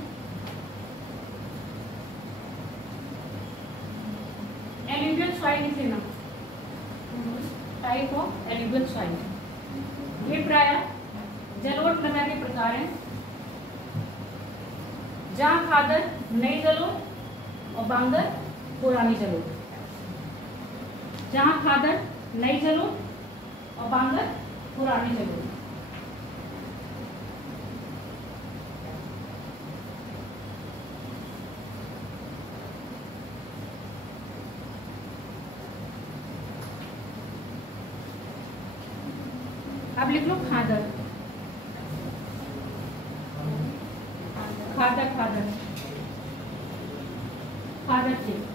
एल्यूवियल सॉइल लिख लेना, टाइप ऑफ एल्यूवियल सॉइल। ये प्राय जलोढ़ मृदा के प्रकार हैं जहाँ खादर नई जलोढ़ और बांगर पुरानी जलोढ़, जहाँ खादर नई जलोढ़ और बांगर पुरानी जलोढ़। अब लिख लो खादर, खादर खादर खादर क्षेत्र।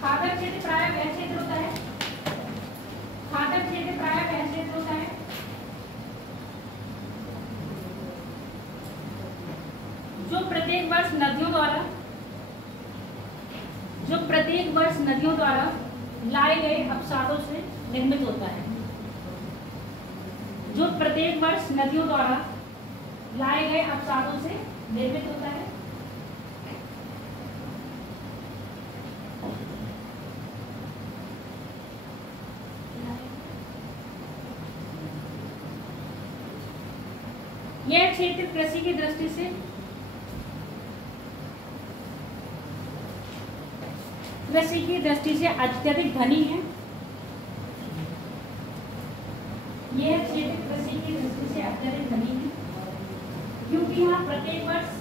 खादर क्षेत्र प्राय वह क्षेत्र होता है, खादर क्षेत्र प्राय वह क्षेत्र होता है जो प्रत्येक वर्ष नदियों द्वारा लाए गए अपसारों से निर्मित होता है, जो प्रत्येक वर्ष नदियों द्वारा लाए गए अपसारों से निर्मित होता है। यह क्षेत्र कृषि की दृष्टि से कृषि की दृष्टि से अत्यधिक धनी है। यह क्षेत्र कृषि की दृष्टि से अत्यधिक धनी है क्योंकि यहाँ प्रत्येक वर्ष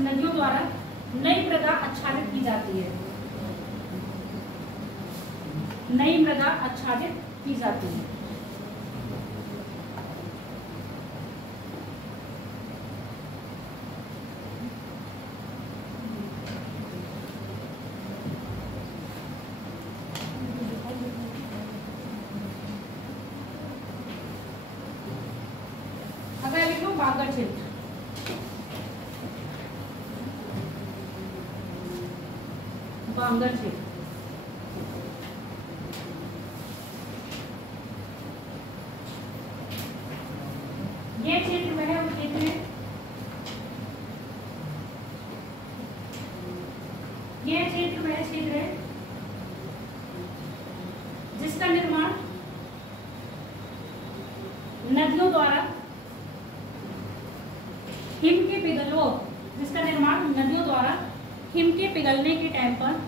नदियों द्वारा नई मृदा आच्छादित की जाती है। नई मृदा आच्छादित की जाती है। अगर लिखो बांगर क्षेत्र, बांगर क्षेत्र, ये क्षेत्र वह क्षेत्र है, यह क्षेत्र वह क्षेत्र है जिसका निर्माण नदियों द्वारा हिम के पिघलने के टाइम पर,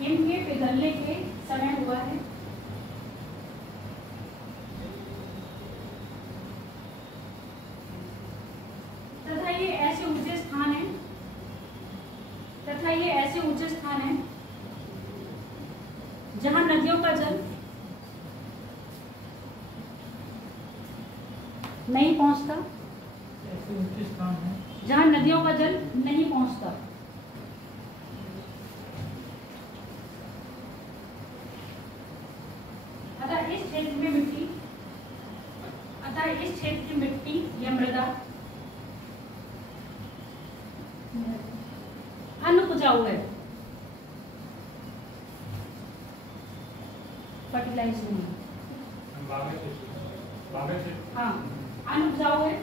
हिम के पिघलने के समय हुआ है। तथा ये ऐसे ऊंचे स्थान हैं जहां नदियों का जल नहीं पहुंचता, ऐसे ऊंचे स्थान है जहां नदियों का जल नहीं पहुंचता। अतः इस क्षेत्र की मिट्टी या मृदा अनुपजाऊ है, फर्टिलाइज नहीं है। हाँ, अनुपजाऊ है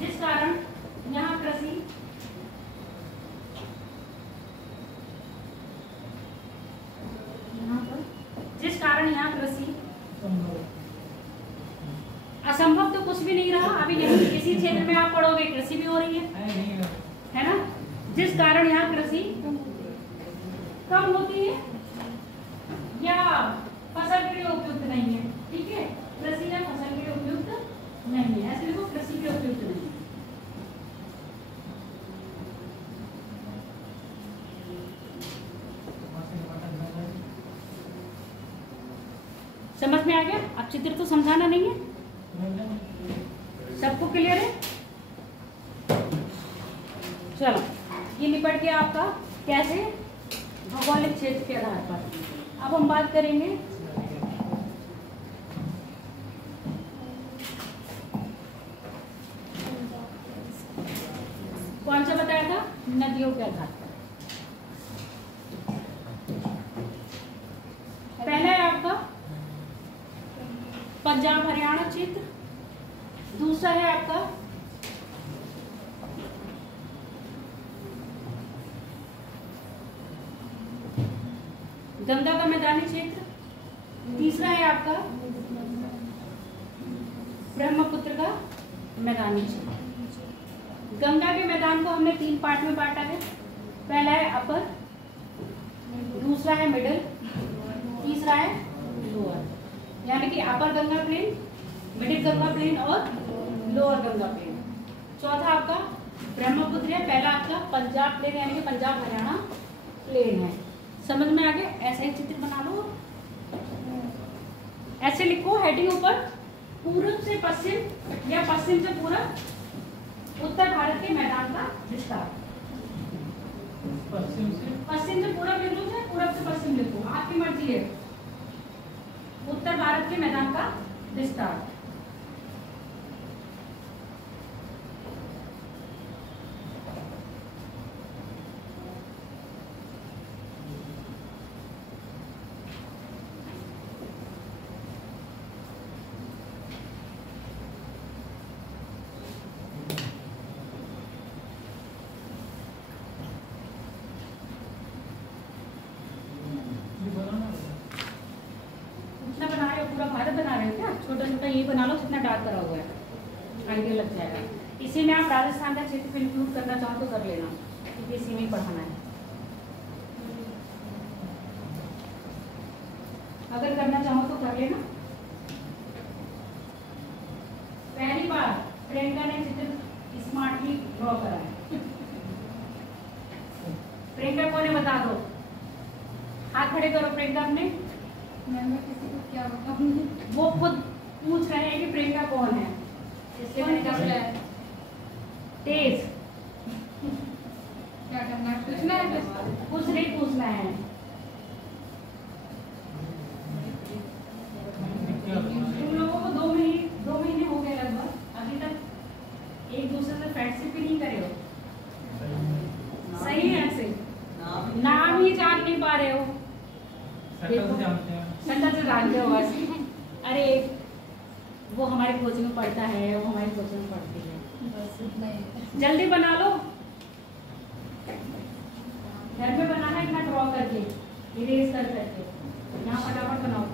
जिस कारण यहाँ कृषि असंभव तो कुछ भी नहीं रहा। अभी इसी क्षेत्र में आप पढ़ोगे कृषि भी हो रही है ना, जिस कारण यहाँ कृषि कम होती है या फसल के लिए उपयुक्त नहीं है। ठीक है, कृषि या फसल के लिए उपयुक्त नहीं है, ऐसे देखो कृषि के लिए उपयुक्त नहीं है। समझ में आ गया? अब चित्र तो समझाना नहीं है, सबको क्लियर है? चलो, ये निपट गया आपका कैसे भौगोलिक क्षेत्र के आधार पर। अब हम बात करेंगे कौन सा बताया था, नदियों के आधार पर। पहला है आपका पंजाब हरियाणा क्षेत्र, दूसरा है आपका गंगा का मैदानी क्षेत्र, तीसरा है आपका ब्रह्मपुत्र का मैदानी क्षेत्र। गंगा के मैदान को हमने 3 पार्ट में बांटा है। पहला है अपर, दूसरा है मिडिल, तीसरा है लोअर। यानी कि upper Ganga plain, middle Ganga plain और लोअर गंगा प्लेन। चौथा आपका ब्रह्मपुत्र है, पहला आपका पंजाब प्लेन यानी कि पंजाब हरियाणा प्लेन है। समझ में आ गया? ऐसा ही चित्र बना लो, ऐसे लिखो हेडिंग ऊपर, पूर्व से पश्चिम या पश्चिम से पूर्व उत्तर भारत के मैदान का विस्तार। पश्चिम से पूर्व लिख लो, चाहे पूर्व से पश्चिम लिखो, आपकी मर्जी है। उत्तर भारत के मैदान का विस्तार। पूरा भारत बना रहे इसमें डार्क करा हुआ है, आइडिया लग जाएगा। इसी में आप राजस्थान का क्षेत्र इंक्लूड करना चाहो तो कर लेना, क्योंकि इसी में पढ़ाना है। अगर करना चाहो तो कर लेना। पहली बार प्रियंका ने चित्र स्मार्टली ड्रॉ करा है। प्रियंका को ने बता दो, हाथ खड़े करो प्रियंका अपने। मैं किसी को क्या बताऊं? वो खुद पूछ रहे हैं कि प्रियंका कौन है, इसलिए मैंने कहा है तेज। क्या करना है? पूछना है? कुछ नहीं पूछना है। तुम लोगों को 2 महीने हो गए लगभग, अभी तक एक दूसरे से फ्रेंडशिप भी नहीं करे हो। सही है ऐसे, नाम ही जान नहीं पा रहे हो। शक्ल से जानते हो बस। अरे वो हमारे कोचिंग में पढ़ता है, वो हमारी कोचिंग में पढ़ती है। बस इतना ही। जल्दी बना लो, घर में बनाना है इतना ड्रॉ करके, इरेज कर करके। यहाँ फटाफट बनाओ।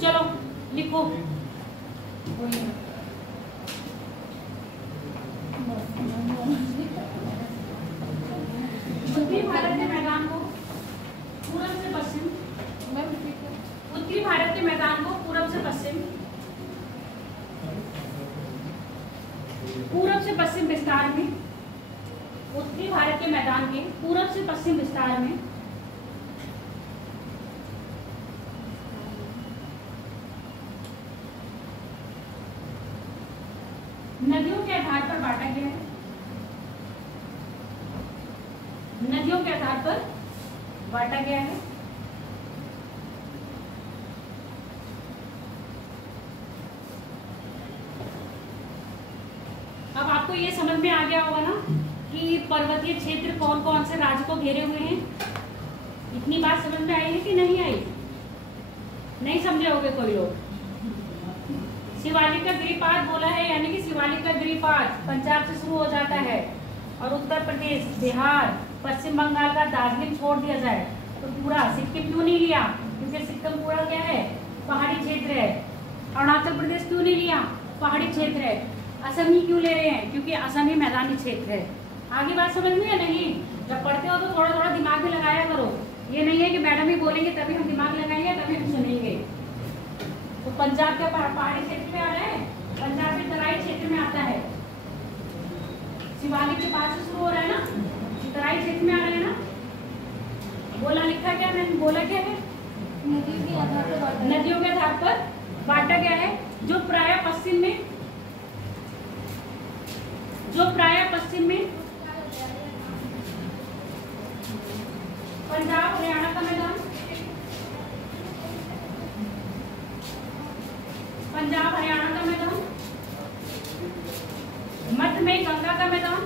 चलो लिखो। उत्तरी भारत के मैदान को पूरब से पश्चिम, उत्तरी भारत के मैदान को पूरब से पश्चिम, पूरब से पश्चिम विस्तार में, उत्तरी भारत के मैदान के पूरब से पश्चिम विस्तार में नदियों के आधार पर बांटा गया है। नदियों के आधार पर बांटा गया है। अब आपको ये समझ में आ गया होगा ना कि पर्वतीय क्षेत्र कौन कौन से राज्य को घेरे हुए हैं। इतनी बात समझ में आई है कि नहीं आई? नहीं समझे होगे कोई लोग। शिवालिक का गिरिपाद बोला है, यानी कि शिवालिक का गिरिपाद पंजाब से शुरू हो जाता है और उत्तर प्रदेश, बिहार, पश्चिम बंगाल का दार्जिलिंग छोड़ दिया जाए तो पूरा सिक्किम क्यों नहीं लिया? क्योंकि सिक्किम पूरा क्या है? पहाड़ी क्षेत्र है। अरुणाचल प्रदेश क्यों नहीं लिया? पहाड़ी क्षेत्र है। असम ही क्यों ले रहे हैं? क्योंकि असम ही मैदानी क्षेत्र है। आगे बात समझ में है नहीं? जब पढ़ते हो तो थोड़ा थोड़ा दिमाग में लगाया करो। ये नहीं है कि मैडम ही बोलेंगे तभी हम दिमाग लगाएंगे तभी हम सुनेंगे। तो पंजाब का पहाड़ी क्षेत्र में आ रहा है, पंजाब के तराई क्षेत्र में आता है। शिवालिक के पास से शुरू हो रहा है ना, तराई क्षेत्र में आ रहा है ना। बोला लिखा क्या? मैंने बोला क्या है? नदियों के आधार पर बांटा गया। नदियों के आधार पर बांटा गया है, जो प्राय पश्चिम में, पंजाब हरियाणा का मैदान, पंजाब हरियाणा का मैदान, मध्य में गंगा का मैदान,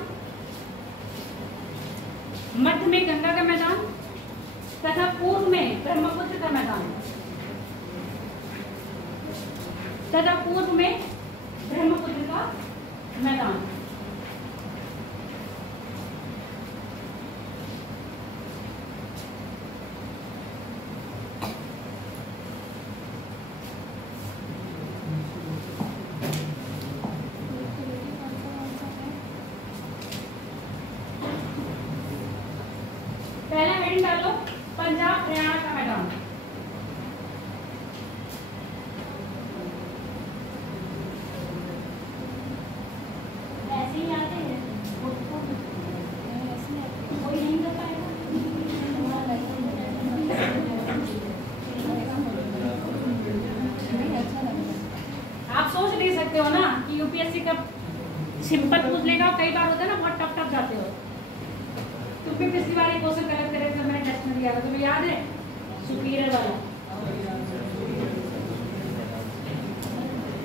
मध्य में गंगा का मैदान तथा पूर्व में ब्रह्मपुत्र का मैदान, तथा पूर्व में ब्रह्मपुत्र का मैदान। पहला हेडिंग डालो, पंजाब हरियाणा का मैदान। ऐसे ही आते हैं, कोई नहीं कर पाएगा। आप सोच नहीं सकते हो ना कि यूपीएससी का सिंपल पूछ लेगा, कई बार होता है ना बहुत टफ टफ जाते हो। तुम भी पिछली बार एक क्वेश्चन गलत करे थे, मैंने टेस्ट में दिया था, तुम्हें याद है? सुपीरियर वाला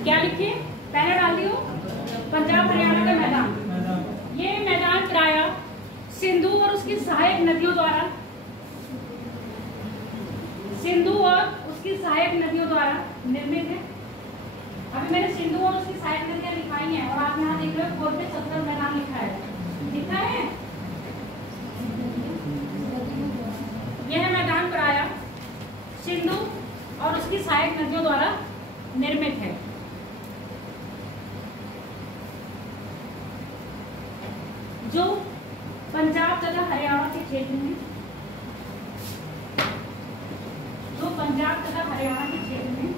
क्या लिखे? पहले डाल दियो पंजाब हरियाणा का मैदान। ये मैदान प्राय सिंधु और उसकी सहायक नदियों द्वारा, सिंधु और उसकी सहायक नदियों द्वारा निर्मित है। अभी मैंने सिंधु और उसकी सहायक नदियां लिखाई हैं और आप यहाँ देख रहे हो बोर्ड पे 70 मैदान लिखा है, लिखा है। सिंधु और उसकी सहायक नदियों द्वारा निर्मित है। जो पंजाब तथा हरियाणा के क्षेत्र में, जो पंजाब तथा हरियाणा के क्षेत्र में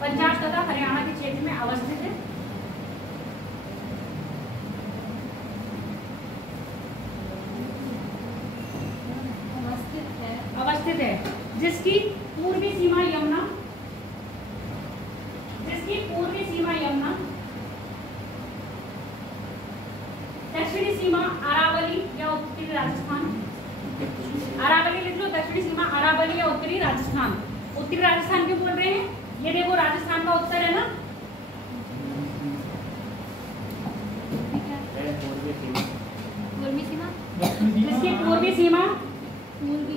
पंजाब तथा हरियाणा के क्षेत्र में अवस्थित है। अवस्थित है, जिसकी पूर्वी सीमा यमुना, जिसकी पूर्वी सीमा यमुना, दक्षिणी सीमा अरावली या उत्तरी राजस्थान, अरावली लिख लो, दक्षिणी सीमा अरावली या उत्तरी राजस्थान। उत्तरी राजस्थान क्यों बोल रहे हैं? ये देखो राजस्थान का उत्तर है ना, पूर्वी सीमा, जिसकी पूर्वी सीमा पूर्वी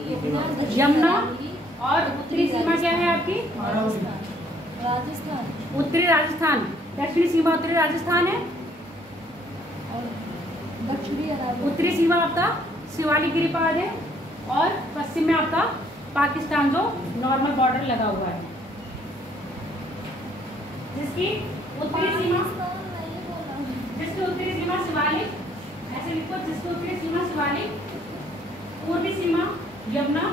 यमुना और उत्तरी सीमा क्या है आपकी? राजस्थान, उत्तरी राजस्थान। दक्षिणी सीमा उत्तरी राजस्थान है और दक्षिणी अरावली, उत्तरी सीमा आपका शिवालिक गिरिपाद है और पश्चिम में आपका पाकिस्तान जो नॉर्मल बॉर्डर लगा हुआ है। जिसकी उत्तरी सीमा, जिसकी उत्तरी सीमा शिवालिक, ऐसे लिखो, जिसकी उत्तरी सीमा शिवालिक, पूर्वी सीमा यमुना,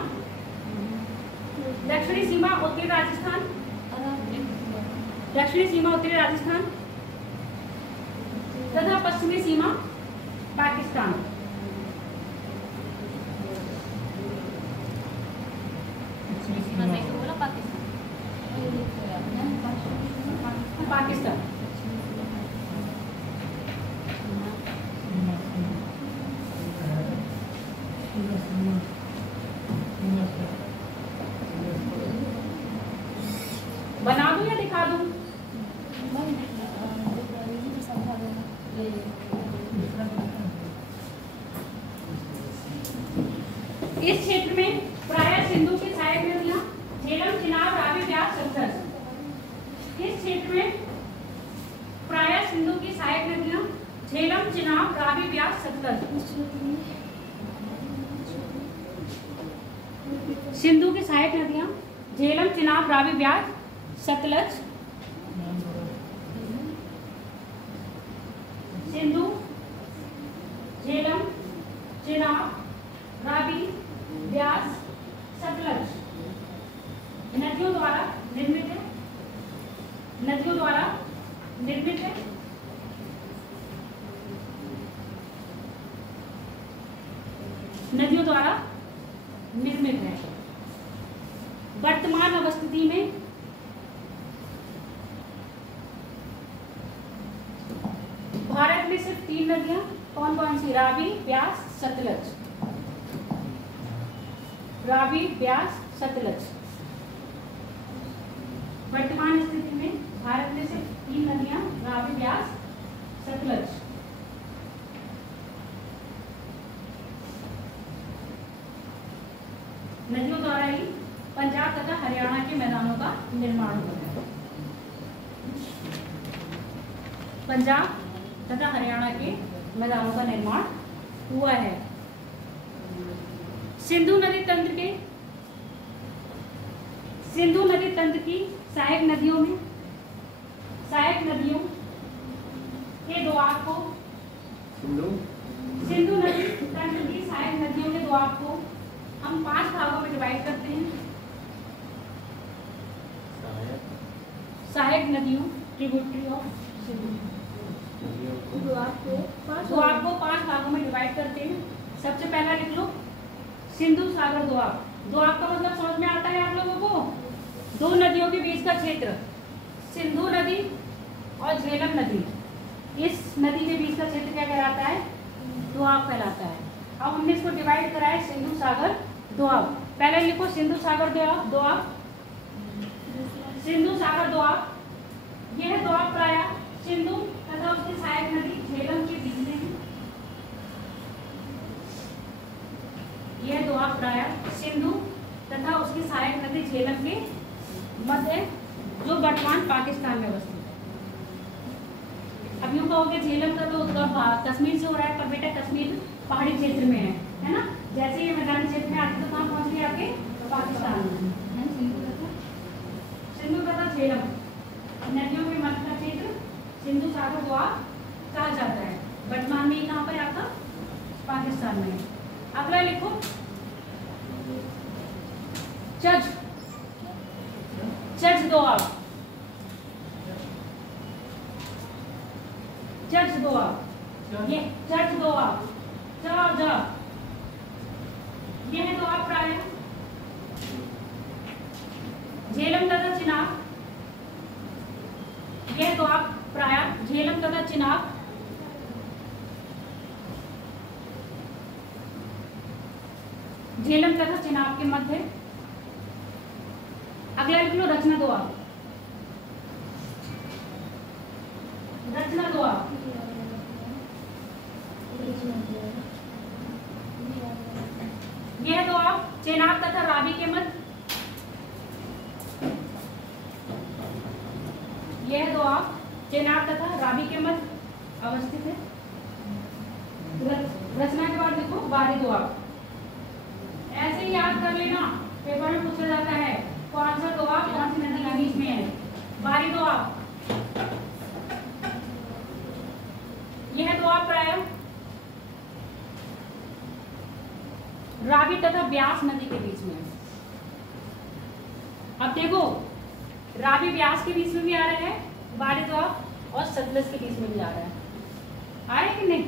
दक्षिणी सीमा उत्तरी राजस्थान, दक्षिणी सीमा उत्तरी राजस्थान तथा पश्चिमी सीमा पाकिस्तान। पाकिस्तान बना दूं या दिखा दूं? इस क्षेत्र में प्रायः सिंधु की सहायक नदियां झेलम, चिनाब, रावी, ब्यास, सतलज। इस क्षेत्र में प्रायः सिंधु की सहायक नदियां झेलम, चिनाब, रावी, ब्यास, सतलज। सिंधु की सहायक नदियां झेलम, चिनाब, रावी, ब्यास, सतलज। सिंधु, झेलम, चिनाब, रावी, ब्यास, सतलज नदियों द्वारा निर्मित है, नदियों द्वारा निर्मित है। नदियों द्वारा निर्मित है। वर्तमान अवस्थिति में भारत में सिर्फ 3 नदियां, कौन कौन सी? रावी, ब्यास, सतलज। रावी, ब्यास, सतलज। वर्तमान स्थिति में भारत में सिर्फ 3 नदियां, रावी, ब्यास, सतलज। नदियों द्वारा ही पंजाब तथा हरियाणा के मैदानों का निर्माण हुआ है। पंजाब तथा हरियाणा के मैदानों का निर्माण हुआ है। सिंधु नदी तंत्र के, सिंधु नदी तंत्र की सहायक नदियों में, सहायक नदियों के दोआब को, सिंधु नदी तंत्र की सहायक नदियों के दोआब को हम 5 भागों में डिवाइड करते हैं। सहायक नदियों, ट्रिब्यूटरी ऑफ सिंधु, दोआब को 5 भागों में डिवाइड करते हैं। सबसे पहला लिख लो सिंधु सागर दोआब। दोआब का मतलब समझ में आता है आप लोगों को? 2 नदियों के बीच का क्षेत्र, सिंधु नदी और झेलम नदी, इस नदी के बीच का क्षेत्र क्या कहलाता है? दोआब कहलाता है। अब हमने इसको डिवाइड करा है सिंधु सागर दोआब। पहले लिखो सिंधु सागर दोआब, सिंधु सागर दोआब। यह दोआब प्रायः सिंधु तथा उसकी सहायक नदी झेलम के बीच में है। यह दोआब प्रायः सिंधु तथा उसकी सहायक नदी झेलम के मध्य, जो वर्तमान पाकिस्तान में अवस्थित है। अब यूँ कहोगे झेलम का तो उद्गम कश्मीर से हो रहा है, पर बेटा कश्मीर पहाड़ी क्षेत्र में है ना। जैसे ये मैदानी क्षेत्र में आते तो कहाँ पहुँच गए आपके पाकिस्तान में। सिंधु तथा झेलम नदियों के मध्य का क्षेत्र सिंधु सागर द्वार कहा जाता है। वर्तमान में ये कहाँ पर है आपका पाकिस्तान में। अगला लिखो चज, चज दोआब, चज दोआब, ये चज दोआब, जा यह दोआब प्राय झेलम तथा चिनाब, यह दोआब प्राय झेलम तथा चिनाब झेलम तथा चिनाब के मध्य। अगला लिख लो रचना दोआब, रचना दोआब, यह दोआब चेनाब तथा रावी के मध्य, यह दोआब चेनाब तथा रावी के मध्य अवस्थित है। रचना के बाद लिखो बारी दोआब। ऐसे ही याद कर लेना, पेपर में पूछा जाता है कौन सा दोआब कौन सी नदी के बीच में है। बारी दोआब, यह दोआब प्राय रावी तथा ब्यास नदी के बीच में है। अब देखो रावी ब्यास के बीच में भी आ रहा है बारी दोआब, और सतलज के बीच में भी आ रहा है। आ रहा है कि नहीं?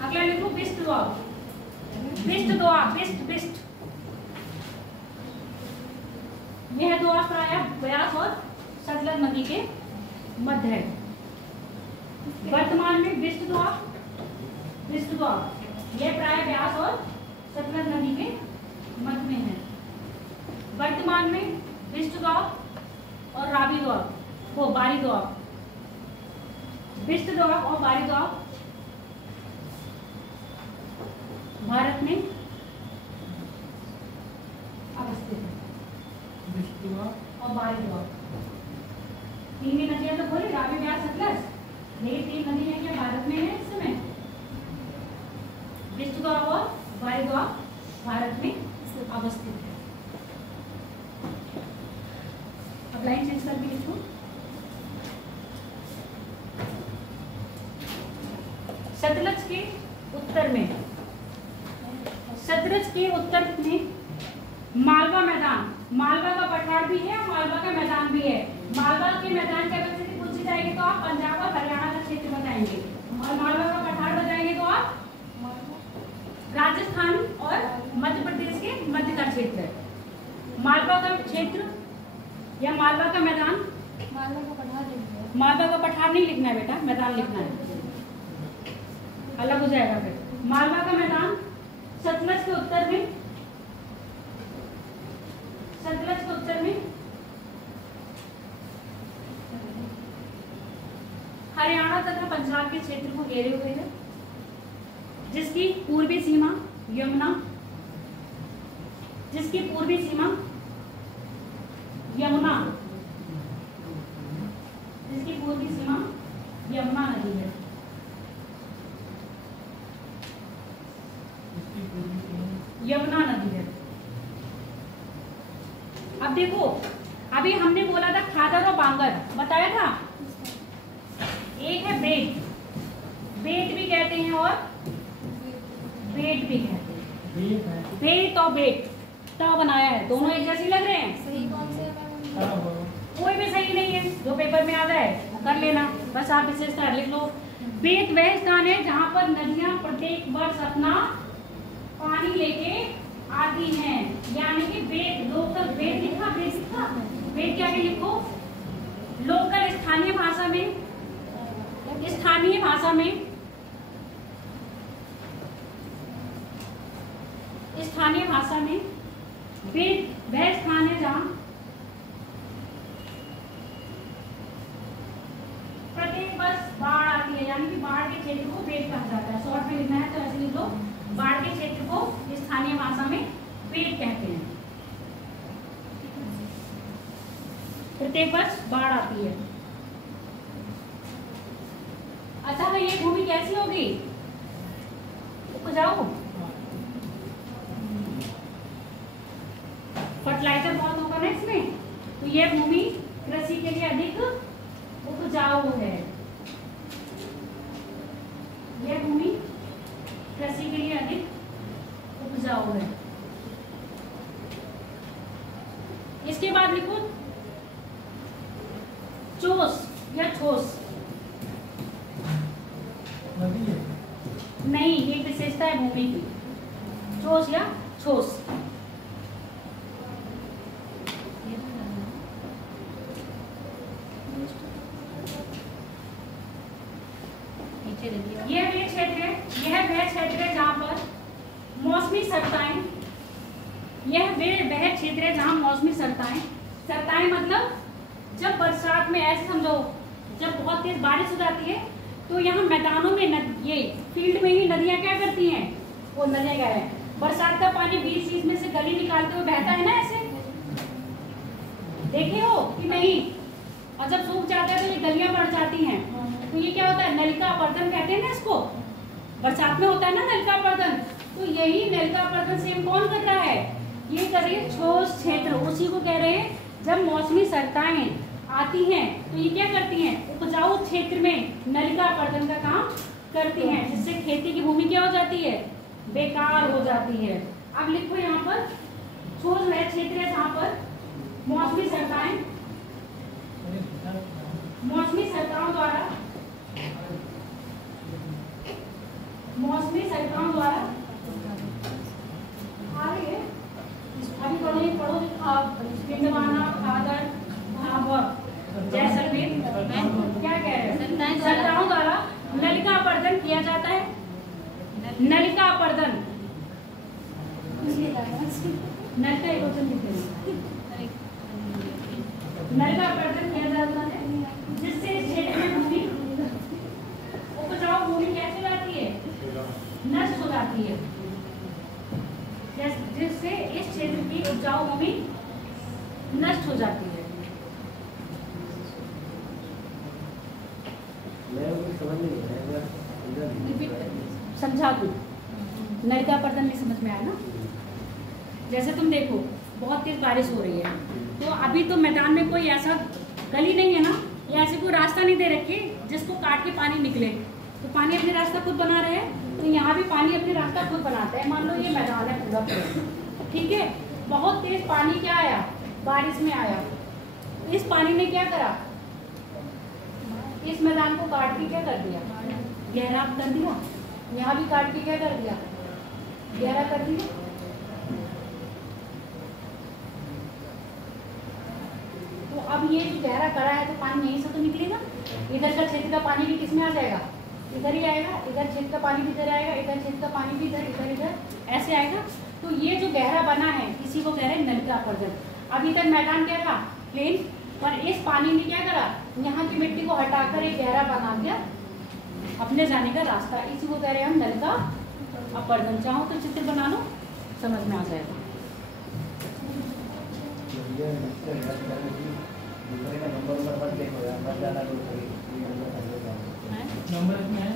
अगला लिखो बिस्ट दोआब, बिस्ट दोआब, बिस्ट बिस्ट, यह दोआब प्राय ब्यास और सतलज नदी के मध्य है। वर्तमान में बिस्ट दोआब, बिस्ट दोआब यह प्राय ब्यास और सतलज नदी के मध्य में है। वर्तमान में बिस्ट दोआब और रावी दोआब, वो बारी दोआब, बिस्ट दोआब और बारी दोआब भारत में अवस्थित है। और बारी दोआब तीन ही नदियां तो बोली, रावी ब्यास सतलज, ये तीन नदियां क्या भारत में है इस समय। बिस्ट दोआब और बारी दोआब भारत में अवस्थित है। अब लाइन चेंज करके लिखो सतलज के उत्तर में, सतलज के उत्तर में मालवा मैदान, मालवा का पठार भी है और मालवा का मैदान भी है। मालवा के मैदान की अगर स्थिति पूछी जाएगी तो आप पंजाब और हरियाणा का क्षेत्र बताएंगे, और मालवा का पठार बताएंगे तो आप राजस्थान और मध्य प्रदेश के मध्य का क्षेत्र है। मालवा का क्षेत्र या मालवा का मैदान, मालवा का पठार नहीं लिखना है बेटा, मैदान लिखना है, अलग हो जाएगा फिर। मालवा का मैदान सतलज के उत्तर में, सतलज के उत्तर में हरियाणा तथा पंजाब के क्षेत्र को घेरे हुए है, जिसकी पूर्वी सीमा यमुना, जिसकी पूर्वी सीमा यमुना, जिसकी पूर्वी सीमा यमुना नदी है। यमुना नदी है। अब देखो अभी हमने बोला था खादर और बांगर, बताया था। एक है बेट, बेट भी कहते हैं और बेट भी कहते हैं। बेट और बेट ता बनाया है, दोनों एक जैसे लग रहे हैं। सही कौन से है? कोई भी सही नहीं है, जो पेपर में आता है वो कर लेना, बस आप इसे स्टार लिख लो। बेट वह स्थान है जहाँ पर नदियां प्रत्येक वर्ष अपना पानी लेके आती हैं, यानी कि बेट, लोकल बेट लिखा, बेट लिखा, बेट क्या लिखो, लोकल स्थानीय भाषा में, स्थानीय भाषा में, स्थानीय भाषा में बेट वह स्थान है जहाँ प्रत्येक वर्ष बाढ़ आती है, यानी कि बाढ़ के क्षेत्र को बेट कहा जाता है। शॉर्ट में लिखना है तो ऐसे लिख लो, बाढ़ के क्षेत्र को स्थानीय भाषा में पेट कहते हैं। प्रत्येक वर्ष बाढ़ आती है। अतः ये भूमि कैसी होगी? उपजाऊ। फर्टिलाइजर बहुत होगा ना इसमें, तो ये भूमि कृषि के लिए अधिक उपजाऊ है। यह भूमि कृषि के लिए अधिक उपजाऊ है। इसके बाद लिखो चोस या ठोस। नदी है। नहीं, ये विशेषता है भूमि की, ठोस या ठोस। यह वह क्षेत्र है जहाँ पर मौसमी सत्ताएं, सत्ताएं मतलब जब बरसात में, ऐसे समझो जब बहुत तेज बारिश हो जाती है तो यहाँ मैदानों में ये फील्ड में ही नदियाँ क्या करती हैं, वो नदियाँ क्या है, बरसात का पानी बीच में से गली निकालते हुए बहता है ना, ऐसे देखे हो कि नहीं? और जब सूख जाता है तो ये गलियां बढ़ जाती हैं, तो ये क्या होता है, नलिका अपर्दन कहते हैं ना इसको। बरसात में होता है ना नलिका अपर्दन, तो यही नलिका अपर्दन सेम कौन कर रहा है, ये कर रही है ठोस क्षेत्र, उसी को कह रहे हैं। जब मौसमी सरताएं आती हैं तो ये क्या करती हैं, उपजाऊ क्षेत्र में नलिका अपर्दन का काम करती हैं, जिससे खेती की भूमि क्या हो जाती है, बेकार हो जाती है। अब लिखो यहाँ पर ठोस वह क्षेत्र है जहाँ पर मौसमी सरताएं, मौसमी सरताओं द्वारा अभी पढ़ो पिंडवाना, खादर, भाभक, जैसलमेर, क्या कह रहे हैं, सरताओं द्वारा नलिका अपर्दन किया जाता है। नलिका अपर्दन, नलिका एकोचन लिखते हैं, नलिका अपर्दन किया जाता है, जिससे इस क्षेत्र में भूमि, उपजाऊ भूमि कैसे हो जाती है, नष्ट हो जाती है, जिससे इस क्षेत्र की उपजाऊ भूमि नष्ट हो जाती है। समझा दूं, नलिका अपर्दन में समझ में आया ना? जैसे तुम देखो बहुत तेज बारिश हो रही है, तो अभी तो मैदान में कोई ऐसा गली नहीं है ना, या ऐसे कोई रास्ता नहीं दे रखे जिसको काट के पानी निकले, तो पानी अपने रास्ता खुद बना रहे हैं, तो यहाँ भी पानी अपने रास्ता खुद बनाता है। मान लो ये मैदान है पूरा, ठीक है, बहुत तेज पानी क्या आया, बारिश में आया, इस पानी ने क्या करा, इस मैदान को काट के क्या कर दिया, गहरा कर दिया, यहाँ भी काट के क्या कर दिया, गहरा कर दिया। तो अब ये जो गहरा करा है तो पानी यहीं से तो निकलेगा, इधर का क्षेत्र का पानी भी किसमें आ जाएगा, इधर ही आएगा, इधर क्षेत्र का पानी भी इधर आएगा, इधर क्षेत्र का पानी भी इधर, इधर इधर ऐसे आएगा। तो ये जो गहरा बना है इसी को कह रहे हैं नलिका अपर्दन। अभी तक मैदान क्या था, प्लेन, पर इस पानी ने क्या करा, यहाँ की मिट्टी को हटाकर एक गहरा बना दिया अपने जाने का रास्ता, इसी को कह रहे हैं हम नलिका अपर्दन। चाहो तो चित्र बना लो, समझ में आ जाएगा। नंबर में है,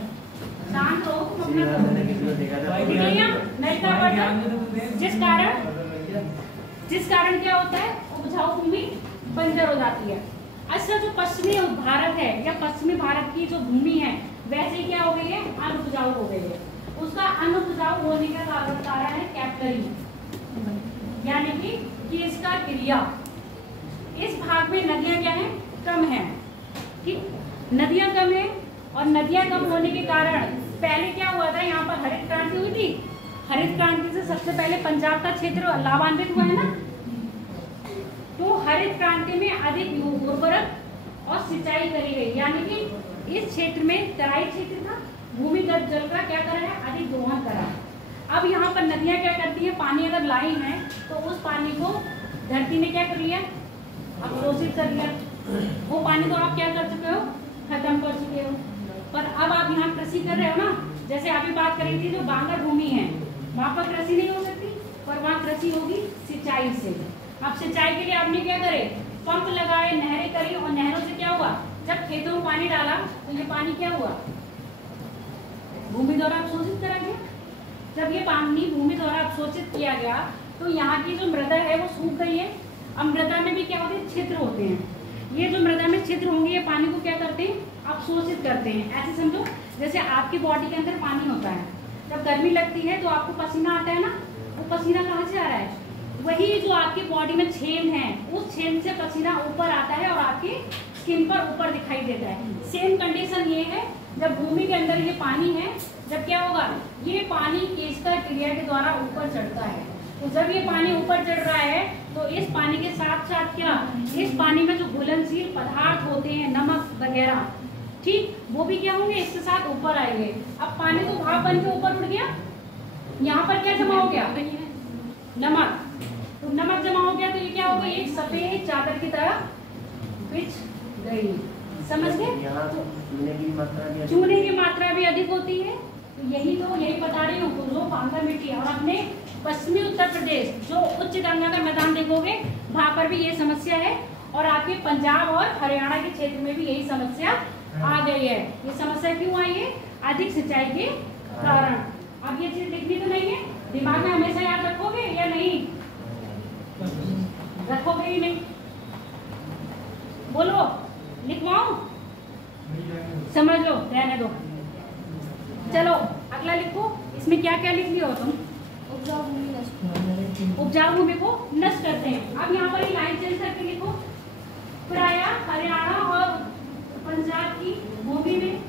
शांत रहो, नलिका अपर्दन जिस कारण क्या होता है, उपजाऊ भूमि बंजर हो जाती है। अच्छा, जो पश्चिमी भारत है या पश्चिमी भारत की जो भूमि है वैसे क्या हो गई है, अनुपजाऊ हो गई है। उसका अनुपजाऊ होने का कारण है कैपिलरी, यानी कि इसका क्रिया। इस भाग में नदियां क्या है, कम है, ठीक, नदियां कम है, और नदियां कम होने के कारण पहले क्या हुआ था, यहाँ पर हरित क्रांति हुई थी। हरित क्रांति से सबसे पहले पंजाब का क्षेत्र लाभान्वित हुआ है ना, तो हरित क्रांति में अधिक उर्वरक और सिंचाई करी गई, यानी कि इस क्षेत्र में तराई क्षेत्र था, भूमिगत जल का क्या करा है, अधिक दोहन करा। अब यहाँ पर नदियाँ क्या करती है, पानी अगर लाई है तो उस पानी को धरती ने क्या कर लिया, अवशोषित कर लिया। वो पानी तो आप क्या कर चुके हो, खत्म कर चुके हो। पर अब आप यहाँ कृषि कर रहे हो ना, जैसे अभी बात करी थी, जो बांगर भूमि है वहाँ पर कृषि नहीं हो सकती, पर वहाँ कृषि होगी सिंचाई से। अब सिंचाई के लिए आपने क्या करे, पंप लगाए, नहरें करी, और नहरों से क्या हुआ, जब खेतों में पानी डाला तो ये पानी क्या हुआ, भूमि द्वारा अवशोषित करा गया। जब ये पानी भूमि द्वारा अवशोषित किया गया तो यहाँ की जो मृदा है वो सूख गई है। अब मृदा में भी क्या होते हैं, छिद्र होते हैं। ये जो मृदा में छिद्र होंगे ये पानी को क्या करते हैं, अवशोषित करते हैं। ऐसे समझो जैसे आपकी बॉडी के अंदर पानी होता है, जब गर्मी लगती है तो आपको पसीना आता है ना, वो पसीना कहाँ से आ रहा है, वही जो आपकी बॉडी में छेद है उस छेद से पसीना ऊपर आता है और आपकी स्किन पर ऊपर दिखाई देता है। सेम कंडीशन ये है, जब भूमि के अंदर ये पानी है, जब क्या होगा, ये पानी केशकर क्रिया के द्वारा ऊपर चढ़ता है। तो जब ये पानी ऊपर चढ़ रहा है तो इस पानी के साथ साथ क्या, इस पानी में जो घुलनशील पदार्थ होते हैं, नमक वगैरह, ठीक, वो भी क्या होंगे, इसके साथ ऊपर आएंगे। अब पानी तो भाप बन के ऊपर उड़ गया, यहाँ पर क्या जमा हो गया, नमक। तो नमक जमा हो गया तो ये क्या होगा, एक सफेद चादर की तरह बिछ गई। समझ गए, चूने की मात्रा भी अधिक होती है। तो यही बता रही हूँ, जो भांगर मिट्टी है। और अपने पश्चिमी उत्तर प्रदेश जो उच्च गंगा का मैदान देखोगे वहां पर भी ये समस्या है, और आपके पंजाब और हरियाणा के क्षेत्र में भी यही समस्या आ गई है। ये समस्या क्यों आई है, अधिक सिंचाई के कारण। अब ये चीज लिखनी तो नहीं है, दिमाग में हमेशा याद रखोगे या नहीं, रखोगे ही नहीं, बोलो, लिखवाऊं, समझ लो, रहने दो। चलो अगला लिखो, इसमें क्या क्या लिख लियो तुम, उपजाऊ भूमि को नष्ट करते हैं। अब यहाँ पर लाइन चेंज करके लिखो, प्राय हरियाणा और पंजाब की भूमि में,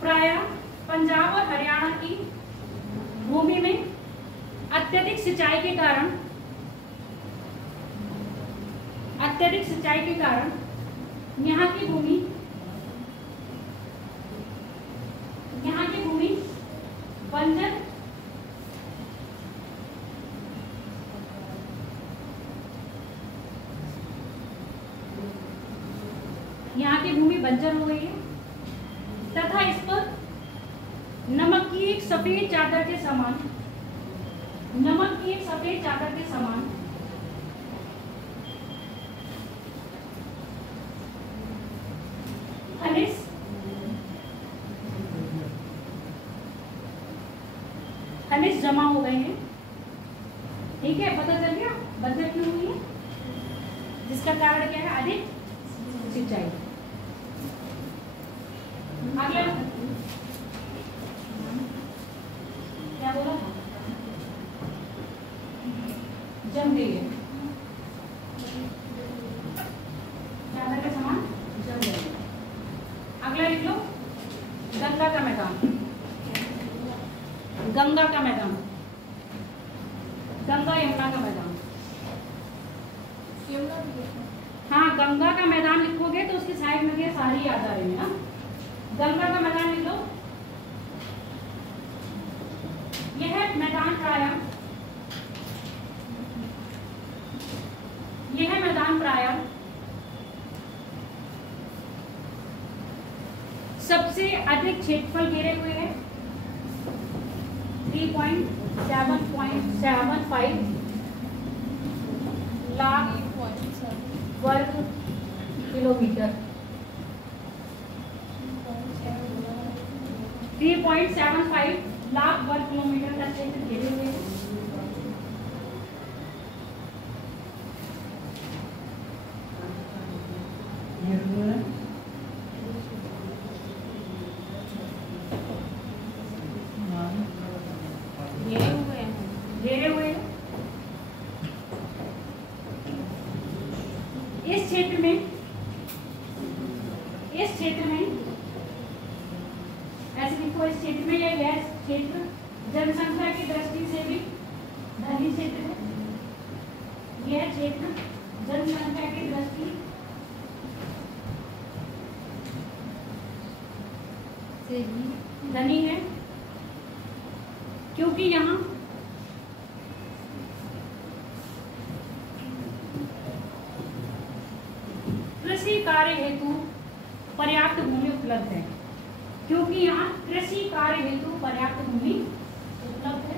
प्राय पंजाब और हरियाणा की भूमि में अत्यधिक सिंचाई के कारण, अत्यधिक सिंचाई के कारण यहाँ की भूमि बंजर हो गई है तथा इस पर नमक की एक सफेद चादर के समान, नमक की एक सफेद चादर के समान खनिज जमा हो गए हैं। ठीक है, पता चल गया बंजर क्यों हुई है, जिसका कारण क्या है, अधिक सिंचाई। आगे क्या बोला, जम गई है, चादर के समान जम गई है। अगला लिख लो, गंगा का मैदान, गंगा का मैदान, गंगा यमुना का मैदान। हाँ, गंगा का मैदान लिखोगे तो उसकी साइड में ये सारी याद आ रही है ना। गंगा का मैदान लिख लो, यह मैदान प्राय, यह मैदान प्राय सबसे अधिक क्षेत्रफल घेरे हुए है, 3.775 लाख वर्ग किलोमीटर, 3.75 लाख वर्ग किलोमीटर का क्षेत्र घेरे हुए हैं। घेरे हुए इस क्षेत्र में, इस क्षेत्र में ऐसे लिखो, इस क्षेत्र में यह क्षेत्र जनसंख्या की दृष्टि से भी धनी क्षेत्र है। यह क्षेत्र जनसंख्या की दृष्टि से भी धनी है, क्योंकि यहाँ कृषि कार्य हेतु पर्याप्त भूमि उपलब्ध है, क्योंकि यहाँ कृषि कार्य हेतु पर्याप्त भूमि उपलब्ध है।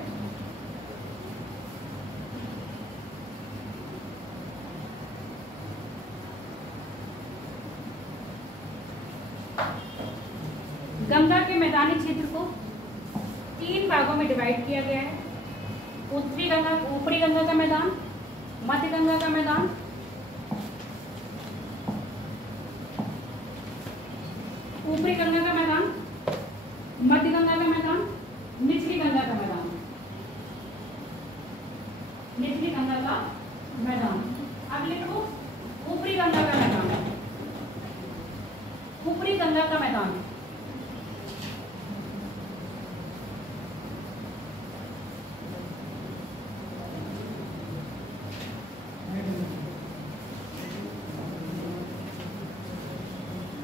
गंगा के मैदानी क्षेत्र को 3 भागों में डिवाइड किया गया है। ऊपरी गंगा का मैदान, मध्य गंगा का मैदान, ऊपरी गंगा का मैदान, मध्य गंगा का मैदान, निचली गंगा का मैदान, निचली गंगा का मैदान। अब लिखो ऊपरी गंगा का मैदान, ऊपरी गंगा का मैदान।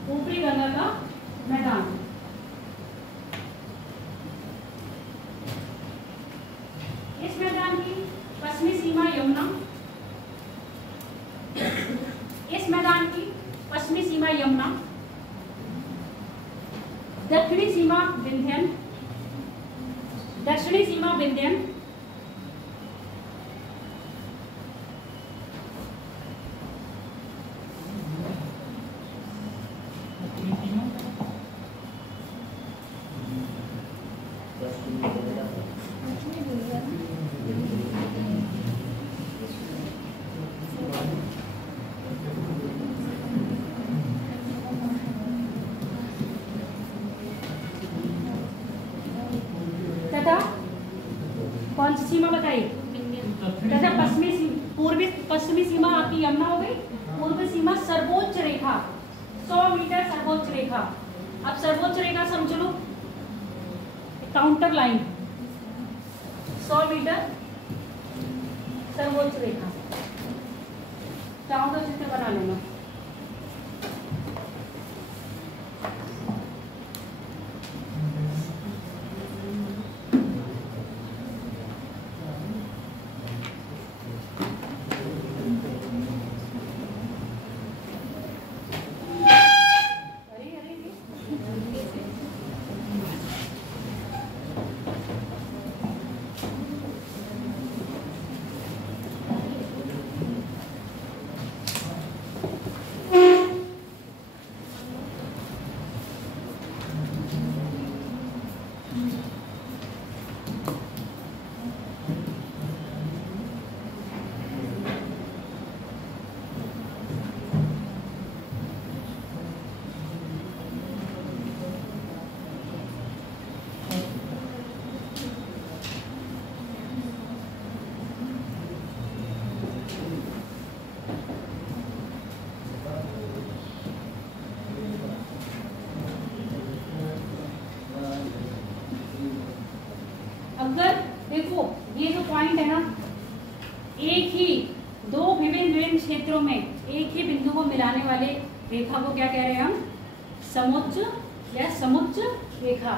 ऊपरी गंगा का मैदान। इस मैदान की पश्चिमी सीमा यमुना, इस मैदान की पश्चिमी सीमा यमुना, दक्षिणी सीमा विंध्यन, दक्षिणी सीमा विंध्यन, कौन सी सीमा बताइए? तथा पश्चिमी सीमा आपकी यमुना हो गई। पूर्वी सीमा सर्वोच्च रेखा 100 मीटर सर्वोच्च रेखा। अब सर्वोच्च रेखा समझ लो, काउंटर लाइन 100 मीटर सर्वोच्च रेखा। चाहो तो चित्र बना लेना। अगर देखो ये जो पॉइंट है ना, एक ही दो विभिन्न क्षेत्रों में एक ही बिंदु को मिलाने वाले रेखा को क्या कह रहे हैं हम? समुच्च या समुच्च रेखा।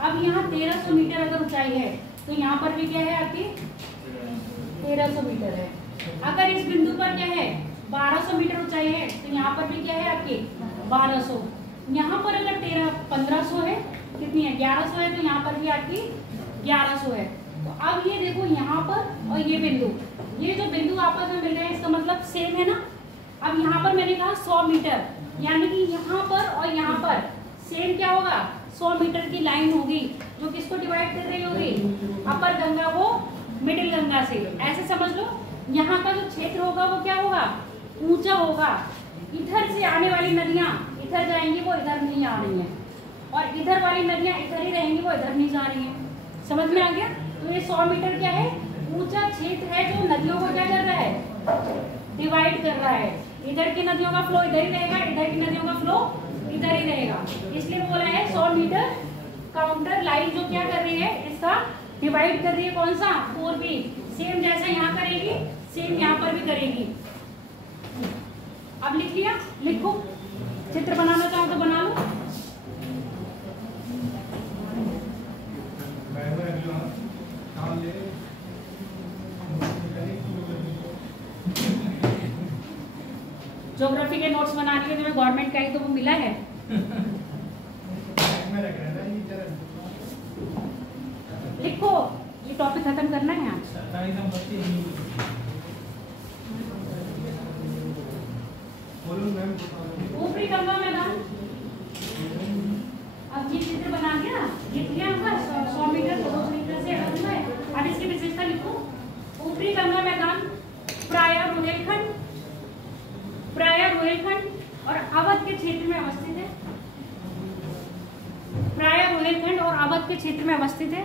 अब यहाँ 1300 मीटर अगर ऊंचाई है तो यहाँ पर भी क्या है आपकी 1300 मीटर है। अगर इस बिंदु पर क्या है 1200 मीटर ऊंचाई है तो यहाँ पर भी क्या है आपकी 1200। यहाँ पर अगर 1500 है, कितनी है 1100 है, तो यहाँ पर भी आपकी 1100 है। तो अब ये देखो यहाँ पर और ये जो बिंदु आपस में मिल रहे हैं इसका मतलब सेम है ना। अब यहाँ पर मैंने कहा 100 मीटर, यानी कि यहाँ पर और यहाँ पर सेम क्या होगा 100 मीटर की लाइन होगी जो किसको डिवाइड कर रही होगी? अपर गंगा को मिडिल गंगा से। ऐसे समझ लो यहाँ का जो क्षेत्र होगा वो क्या होगा? ऊंचा होगा। इधर से आने वाली नदियाँ इधर जाएंगी, वो इधर नहीं आ रही हैं, और इधर वाली नदियाँ इधर ही रहेंगी, वो इधर नहीं जा रही हैं। समझ में आ गया? तो ये 100 मीटर क्या है? ऊंचा क्षेत्र है जो नदियों को क्या कर रहा है? डिवाइड कर रहा है। इधर की नदियों का फ्लो इधर ही रहेगा, इधर की नदियों का फ्लो इधर ही रहेगा। इसलिए बोला है 100 मीटर काउंटर लाइन जो क्या कर रही है इसका डिवाइड कर रही है। कौन सा? पूर्वी। सेम जैसा यहाँ करेगी सेम यहाँ पर भी करेगी। अब लिख लिया? लिखो, चित्र बनाना चाहो तो बना लो। ज्योग्राफी के नोट्स बनाने के लिए गवर्नमेंट का ही तो वो मिला है। लिखो टॉपिक खत्म करना है आज। सरकारी संपत्ति नहीं बोलो मैम। ऊपरी गंगा मैदान, अब ये चित्र बना दिया, लिख लिया होगा 100 मीटर 200 मीटर से अलग हुआ है। अब इसकी विशेषता लिखो। ऊपरी गंगा मैदान प्रायः रोहिलखंड और अवध के क्षेत्र में अवस्थित है। प्रायः रोहिलखंड और अवध के क्षेत्र में अवस्थित है।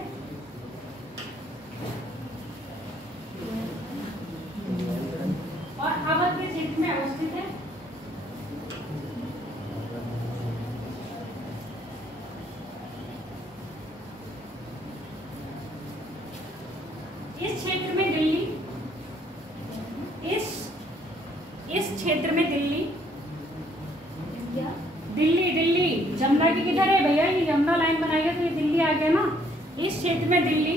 और अवध के क्षेत्र में अवस्थित है। इस क्षेत्र में दिल्ली जमुना की किधर है भैया? ये जमुना लाइन बनाएगा तो ये दिल्ली आ गया ना। इस क्षेत्र में दिल्ली,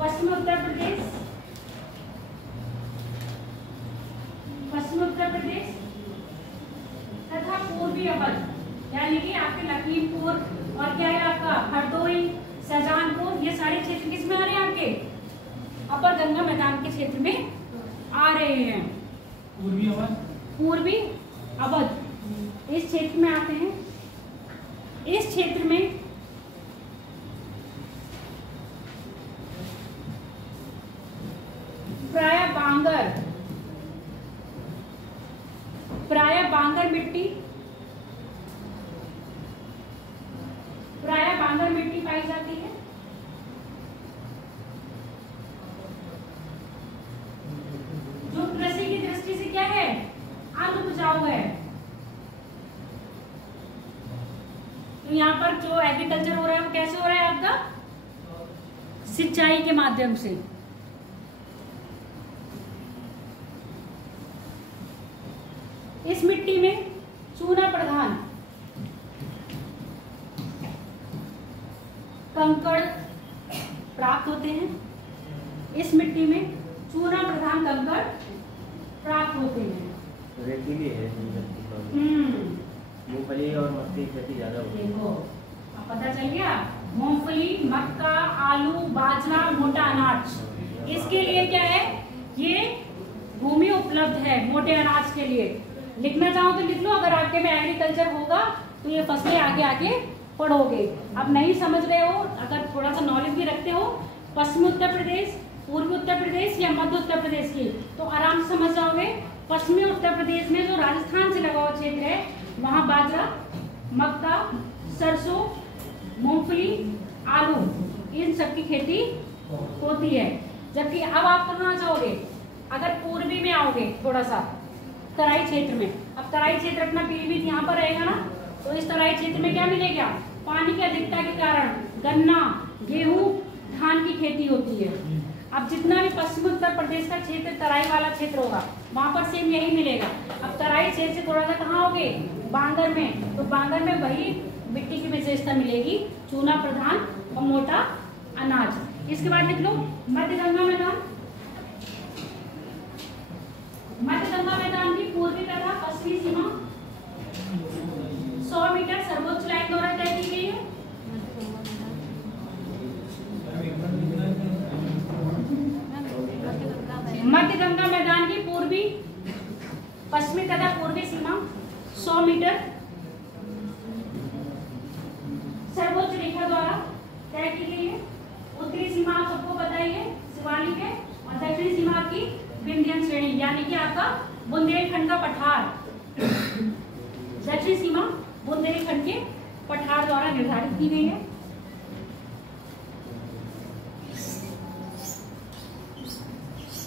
पश्चिमी उत्तर प्रदेश तथा पूर्वी अवध, यानी कि आपके लखीमपुर और क्या है आपका हरदोई, शाहजहांपुर, ये सारे क्षेत्र किस में आ रहे हैं? आपके अपर गंगा मैदान के क्षेत्र में आ रहे हैं। पूर्वी अवध इस क्षेत्र में आते हैं। इस क्षेत्र में प्रायः बांगर मिट्टी पाई जाती है। जो कृषि की दृष्टि से क्या है? अनउपजाऊ है। तो यहाँ पर जो एग्रीकल्चर हो रहा है वो कैसे हो रहा है आपका? सिंचाई के माध्यम से। इस मिट्टी में चूना प्रधान कंकड़ प्राप्त होते हैं। इस मिट्टी में चूना प्रधान कंकड़ प्राप्त होते हैं। रेतीली है। मूंगफली और मक्के की खेती ज्यादा होती है। देखो अब पता चल गया। मूंगफली, मक्का, आलू, बाजरा, मोटा अनाज, इसके लिए क्या है? ये भूमि उपलब्ध है मोटे अनाज के लिए। लिखना चाहो तो लिख लो। अगर आपके में एग्रीकल्चर होगा तो ये फसलें आगे आगे पढ़ोगे। अब नहीं समझ रहे हो, अगर थोड़ा सा नॉलेज भी रखते हो पश्चिमी उत्तर प्रदेश, पूर्वी उत्तर प्रदेश या मध्य उत्तर प्रदेश की, तो आराम से समझ जाओगे। पश्चिमी उत्तर प्रदेश में जो राजस्थान से लगा हुआ क्षेत्र है वहाँ बाजरा, मक्का, सरसों, मूंगफली, आलू, इन सब की खेती होती है। जबकि अब आप कहाँ जाओगे? अगर पूर्वी में आओगे थोड़ा सा तराई क्षेत्र में, अब तराई क्षेत्र अपना पीलीभीत यहाँ पर रहेगा ना, तो इस तराई क्षेत्र में क्या मिलेगा? पानी की अधिकता के कारण गन्ना, गेहूं, धान की खेती होती है। अब जितना भी पश्चिम उत्तर प्रदेश का क्षेत्र तराई वाला क्षेत्र होगा वहां पर सेम यही मिलेगा। अब तराई क्षेत्र से थोड़ा सा कहाँ होगे? बांगर में, तो बांगर में वही मिट्टी की विशेषता मिलेगी, चूना प्रधान और मोटा अनाज। इसके बाद लिख लो मध्य गंगा मैदान। मध्य गंगा मैदान की पूर्वी तथा पश्चिमी सीमा 100 मीटर सर्वोच्च लाइन द्वारा तय की गई है। मध्य गंगा मैदान की पूर्वी, पश्चिमी तथा पूर्वी सीमा 100 मीटर सर्वोच्च रेखा द्वारा तय की गई है। उत्तरी सीमा आप सबको पता ही है, शिवालिक है, और दक्षिणी सीमा की विंध्य श्रेणी, यानी कि आपका बुंदेलखंड का पठार। दक्षिणी सीमा बुंदेलखंड के पठार द्वारा निर्धारित की गई है।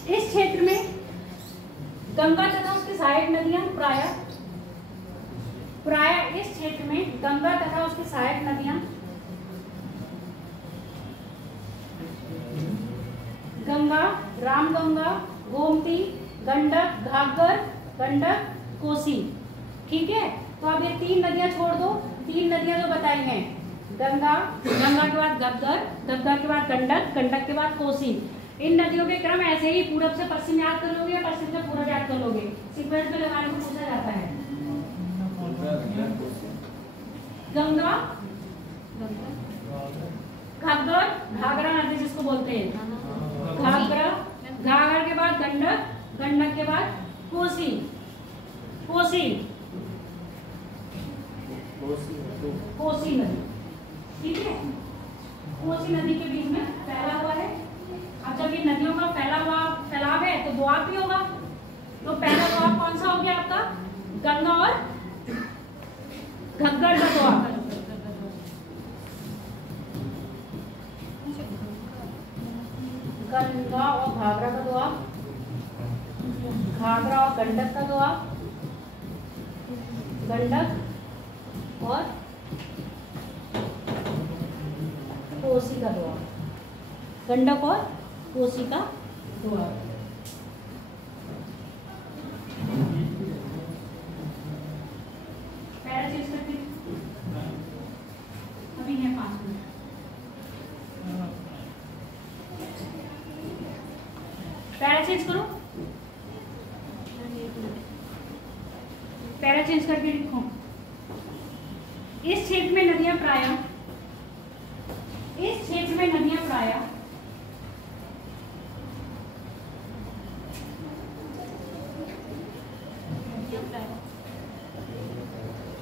इस क्षेत्र में गंगा तथा उसकी सहायक नदियां प्रायः इस क्षेत्र में गंगा तथा उसकी सहायक नदियां गंगा, रामगंगा, गोमती, गंडक, घाघर, गंडक, कोसी। ठीक है, तो अब ये 3 नदियां छोड़ दो। 3 नदियां जो बताई हैं, गंगा, गंगा के बाद घग्गर, घग्गर के बाद गंडक, गंडक के बाद कोसी। इन नदियों के क्रम ऐसे ही पूरब से पश्चिम याद कर लोगे या पश्चिम से पूरब याद कर लोगे, सीक्वेंस में लगाने को पूछा जाता है। गंगा, घग्गर, घाघरा नदी जिसको बोलते हैं, घाघरा, घाघरा के बाद गंडक, गंडक के बाद कोसी, कोसी, कोसी नदी, ठीक है। कोसी नदी के बीच में फैला हुआ है। अब जब ये नदियों का फैलाव है तो दोआब भी होगा। तो पहला दोआब कौन सा हो गया आपका? गंगा और घग्गर का दोआब। गंगा और घाघरा का दोआब, घाघरा और गंडक का दोआब, गंडक और कोसी का दोआब, गंडक और कोसी का दोआब। पैरा चेंज करते अभी है 5 मिनट। पैरा चेंज करो, पैरा चेंज करके लिखो। इस क्षेत्र में नदियां प्रायः, इस क्षेत्र में नदियां प्रायः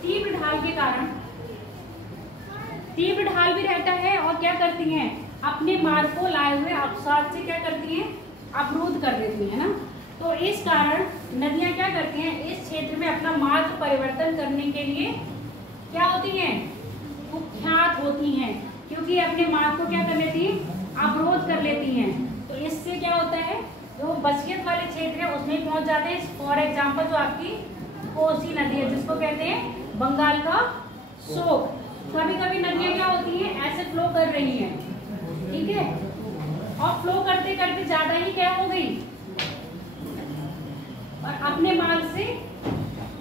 तीव्र ढाल के कारण, तीव्र ढाल भी रहता है और क्या करती हैं, अपने मार्ग को लाए हुए अवसाद से क्या करती हैं, अवरोध कर देती है ना। तो इस कारण नदियां क्या करती हैं, इस क्षेत्र में अपना मार्ग परिवर्तन करने के लिए क्या होती हैं, कुख्यात होती हैं, क्योंकि अपने मार्ग को क्या कर लेती हैं, अवरोध कर लेती हैं। तो इससे क्या होता है, जो बसियत वाले क्षेत्र है उसमें पहुंच जाते हैं। फॉर एग्जाम्पल जो आपकी कोसी नदी है जिसको कहते हैं बंगाल का शोक। कभी कभी नदियां क्या होती हैं, ऐसे फ्लो कर रही हैं, ठीक है, और फ्लो करते करते ज्यादा ही क्या हो गई और अपने मार्ग से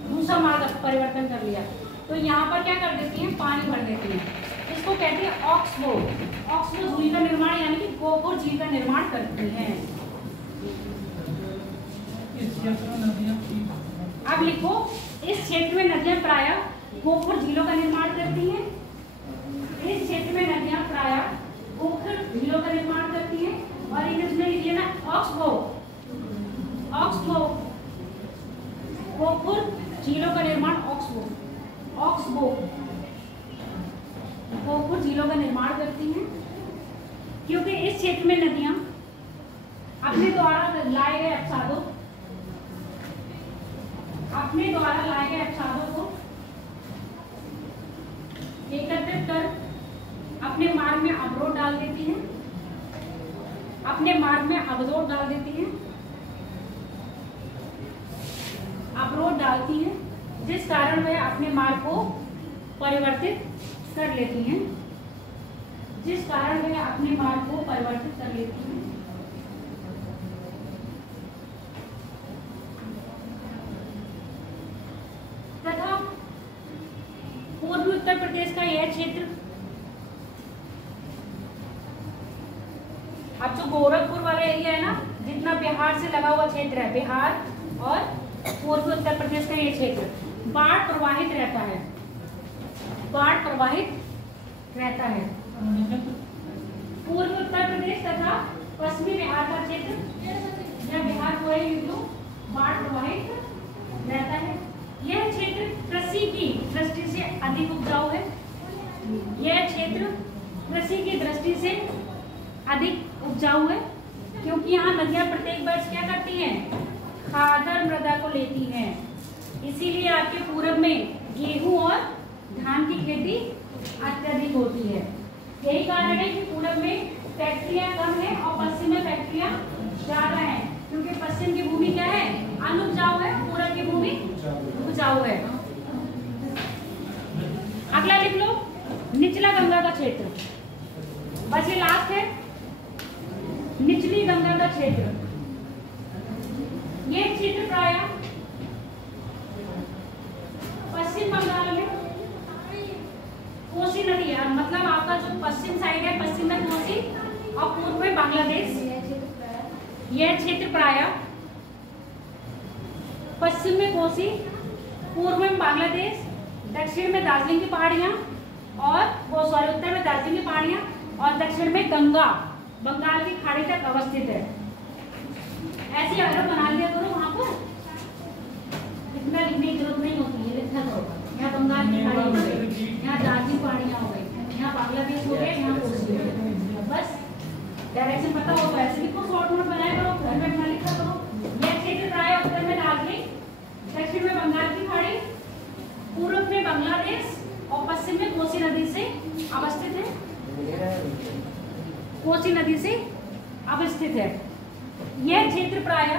दूसरा मार्ग परिवर्तन कर लिया। तो यहाँ पर क्या कर देती हैं, पानी भर देती हैं। इसको कहते हैं ऑक्सबो। ऑक्सबो झील का निर्माण यानी कि गोपुर झील का निर्माण करती हैं। अब लिखो, इस क्षेत्र में नदियां प्रायः गोपुर झीलों का निर्माण करती हैं। इस क्षेत्र में नदियां प्रायः गोपुर झीलों का निर्माण करती हैं। और इंग्लिश में लिखिए ना ऑक्सबो, ऑक्सबो, गोपुर झीलों का निर्माण ऑक्सबो, ऑक्सबो गोपुर झीलों का निर्माण करती हैं। क्योंकि इस क्षेत्र में नदियां अपने द्वारा लाए गए अवसादों, अपने द्वारा लाए गए अवसादों को एकत्रित कर अपने मार्ग में अवरोध डाल देती हैं, अपने मार्ग में अवरोध डाल देती हैं, अवरोध डालती हैं, जिस कारण वह अपने मार्ग को परिवर्तित कर लेती हैं, जिस कारण वह अपने मार्ग को परिवर्तित कर लेती हैं। तथा पूर्वी उत्तर प्रदेश का यह क्षेत्र, अब जो गोरखपुर वाला एरिया है ना, जितना बिहार से लगा हुआ क्षेत्र है, बिहार और पूर्वी उत्तर प्रदेश का ये क्षेत्र बाढ़ प्रवाहित रहता है, बाढ़ प्रवाहित रहता है। पूर्वी उत्तर प्रदेश तथा पश्चिमी बिहार का क्षेत्र या बिहार को बाढ़ प्रवाहित रहता है। यह क्षेत्र कृषि की दृष्टि से अधिक उपजाऊ है। यह क्षेत्र कृषि की दृष्टि से अधिक उपजाऊ है क्योंकि यहाँ नदियाँ प्रत्येक वर्ष क्या करती हैं, खादर मृदा को लेती हैं। इसीलिए आपके पूरब में गेहूं और धान की खेती अत्यधिक होती है। यही कारण है कि पूरब में फैक्ट्रियां कम है और पश्चिम में फैक्ट्रियां ज्यादा है, क्योंकि पश्चिम की भूमि क्या है, अनुपजाऊ है, पूरब की भूमि उपजाऊ है। अगला लिख लो, निचला गंगा का क्षेत्र। बस ये लास्ट है, निचली गंगा का क्षेत्र। ये क्षेत्र प्रायः पश्चिम बंगाल में कोसी नदी है, मतलब आपका जो पश्चिम साइड है, पश्चिम में कोसी और पूर्व में बांग्लादेश। यह क्षेत्र प्रायः पश्चिम में कोसी, पूर्व में बांग्लादेश, दक्षिण में दार्जिलिंग की पहाड़ियां और वो सॉरी उत्तर में दार्जिलिंग की पहाड़ियां और दक्षिण में गंगा बंगाल की खाड़ी तक अवस्थित है। ऐसी अगर बना लिया करो वहां पर, इतना लिखने की जरूरत नहीं होती है, लिखा करो। यहाँ बंगाल की खाड़ी हो गई, यहाँ दार्जिलिंग पहाड़ियां हो गई, यहाँ बांग्लादेश हो गया, यहाँ कोसी हो गया। बस डायरेक्शन पता हो तो ऐसे लिखो, शॉर्ट नोट बनाया करो, घर में अपना लिखा करो। यह क्षेत्र प्राय उत्तर में दार्जिलिंग, दक्षिण में बंगाल की खाड़ी, पूर्व में बांग्लादेश और पश्चिम में कोसी नदी से अवस्थित है। कोसी नदी से अवस्थित है। यह क्षेत्र प्राय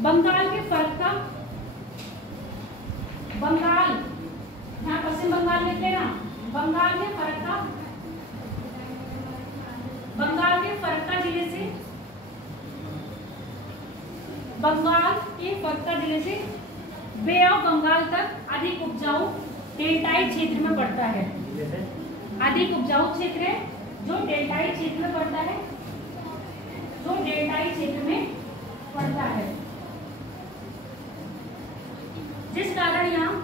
बंगाल के फर्क का, बंगाल यहाँ पश्चिम बंगाल लेते हैं ना, बंगाल के फर्क जिले से बे ऑफ बंगाल तक अधिक उपजाऊ डेल्टाई क्षेत्र में पड़ता है। अधिक उपजाऊ क्षेत्र है जो डेल्टाई क्षेत्र में पड़ता है, जो डेल्टाई क्षेत्र में पड़ता है, जिस कारण यहाँ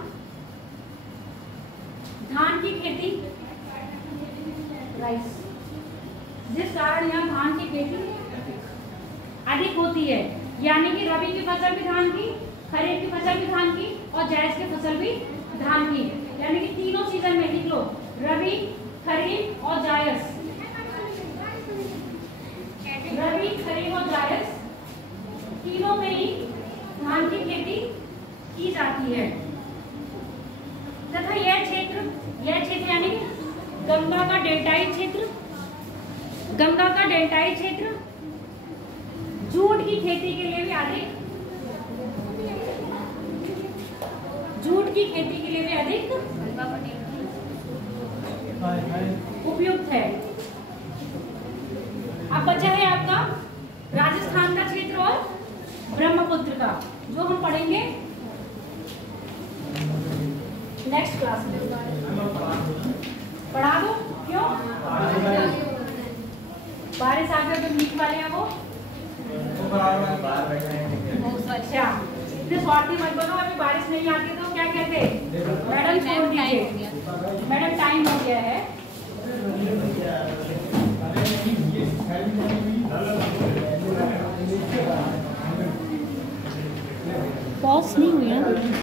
धान की खेती, राइस, जिस कारण यहाँ धान की खेती अधिक होती है। यानी कि रबी की फसल भी धान की, खरीफ की फसल भी धान की और जायद की फसल भी धान की। यानी कि तीनों सीजन में लिख लो, रबी, खरीफ और जायद। रबी, खरीफ और जायद तीनों में ही धान की खेती की जाती है। तथा यह क्षेत्र यानी गंगा का डेल्टाई क्षेत्र, गंगा का डेल्टाई क्षेत्र जूट की खेती के लिए भी अधिक उपयुक्त है। अब बचा है आपका राजस्थान का क्षेत्र और ब्रह्मपुत्र का, जो हम पढ़ेंगे नेक्स्ट क्लास में। पढ़ा दो, क्यों? बारिश आ गई तो मीट वाले हैं वो। अच्छा, इतने स्वार्थी मत बनो। अभी बारिश नहीं आती तो क्या कहते, मैडम छोड़ दीजिए, मैडम टाइम हो गया है। पॉज नहीं हुई है।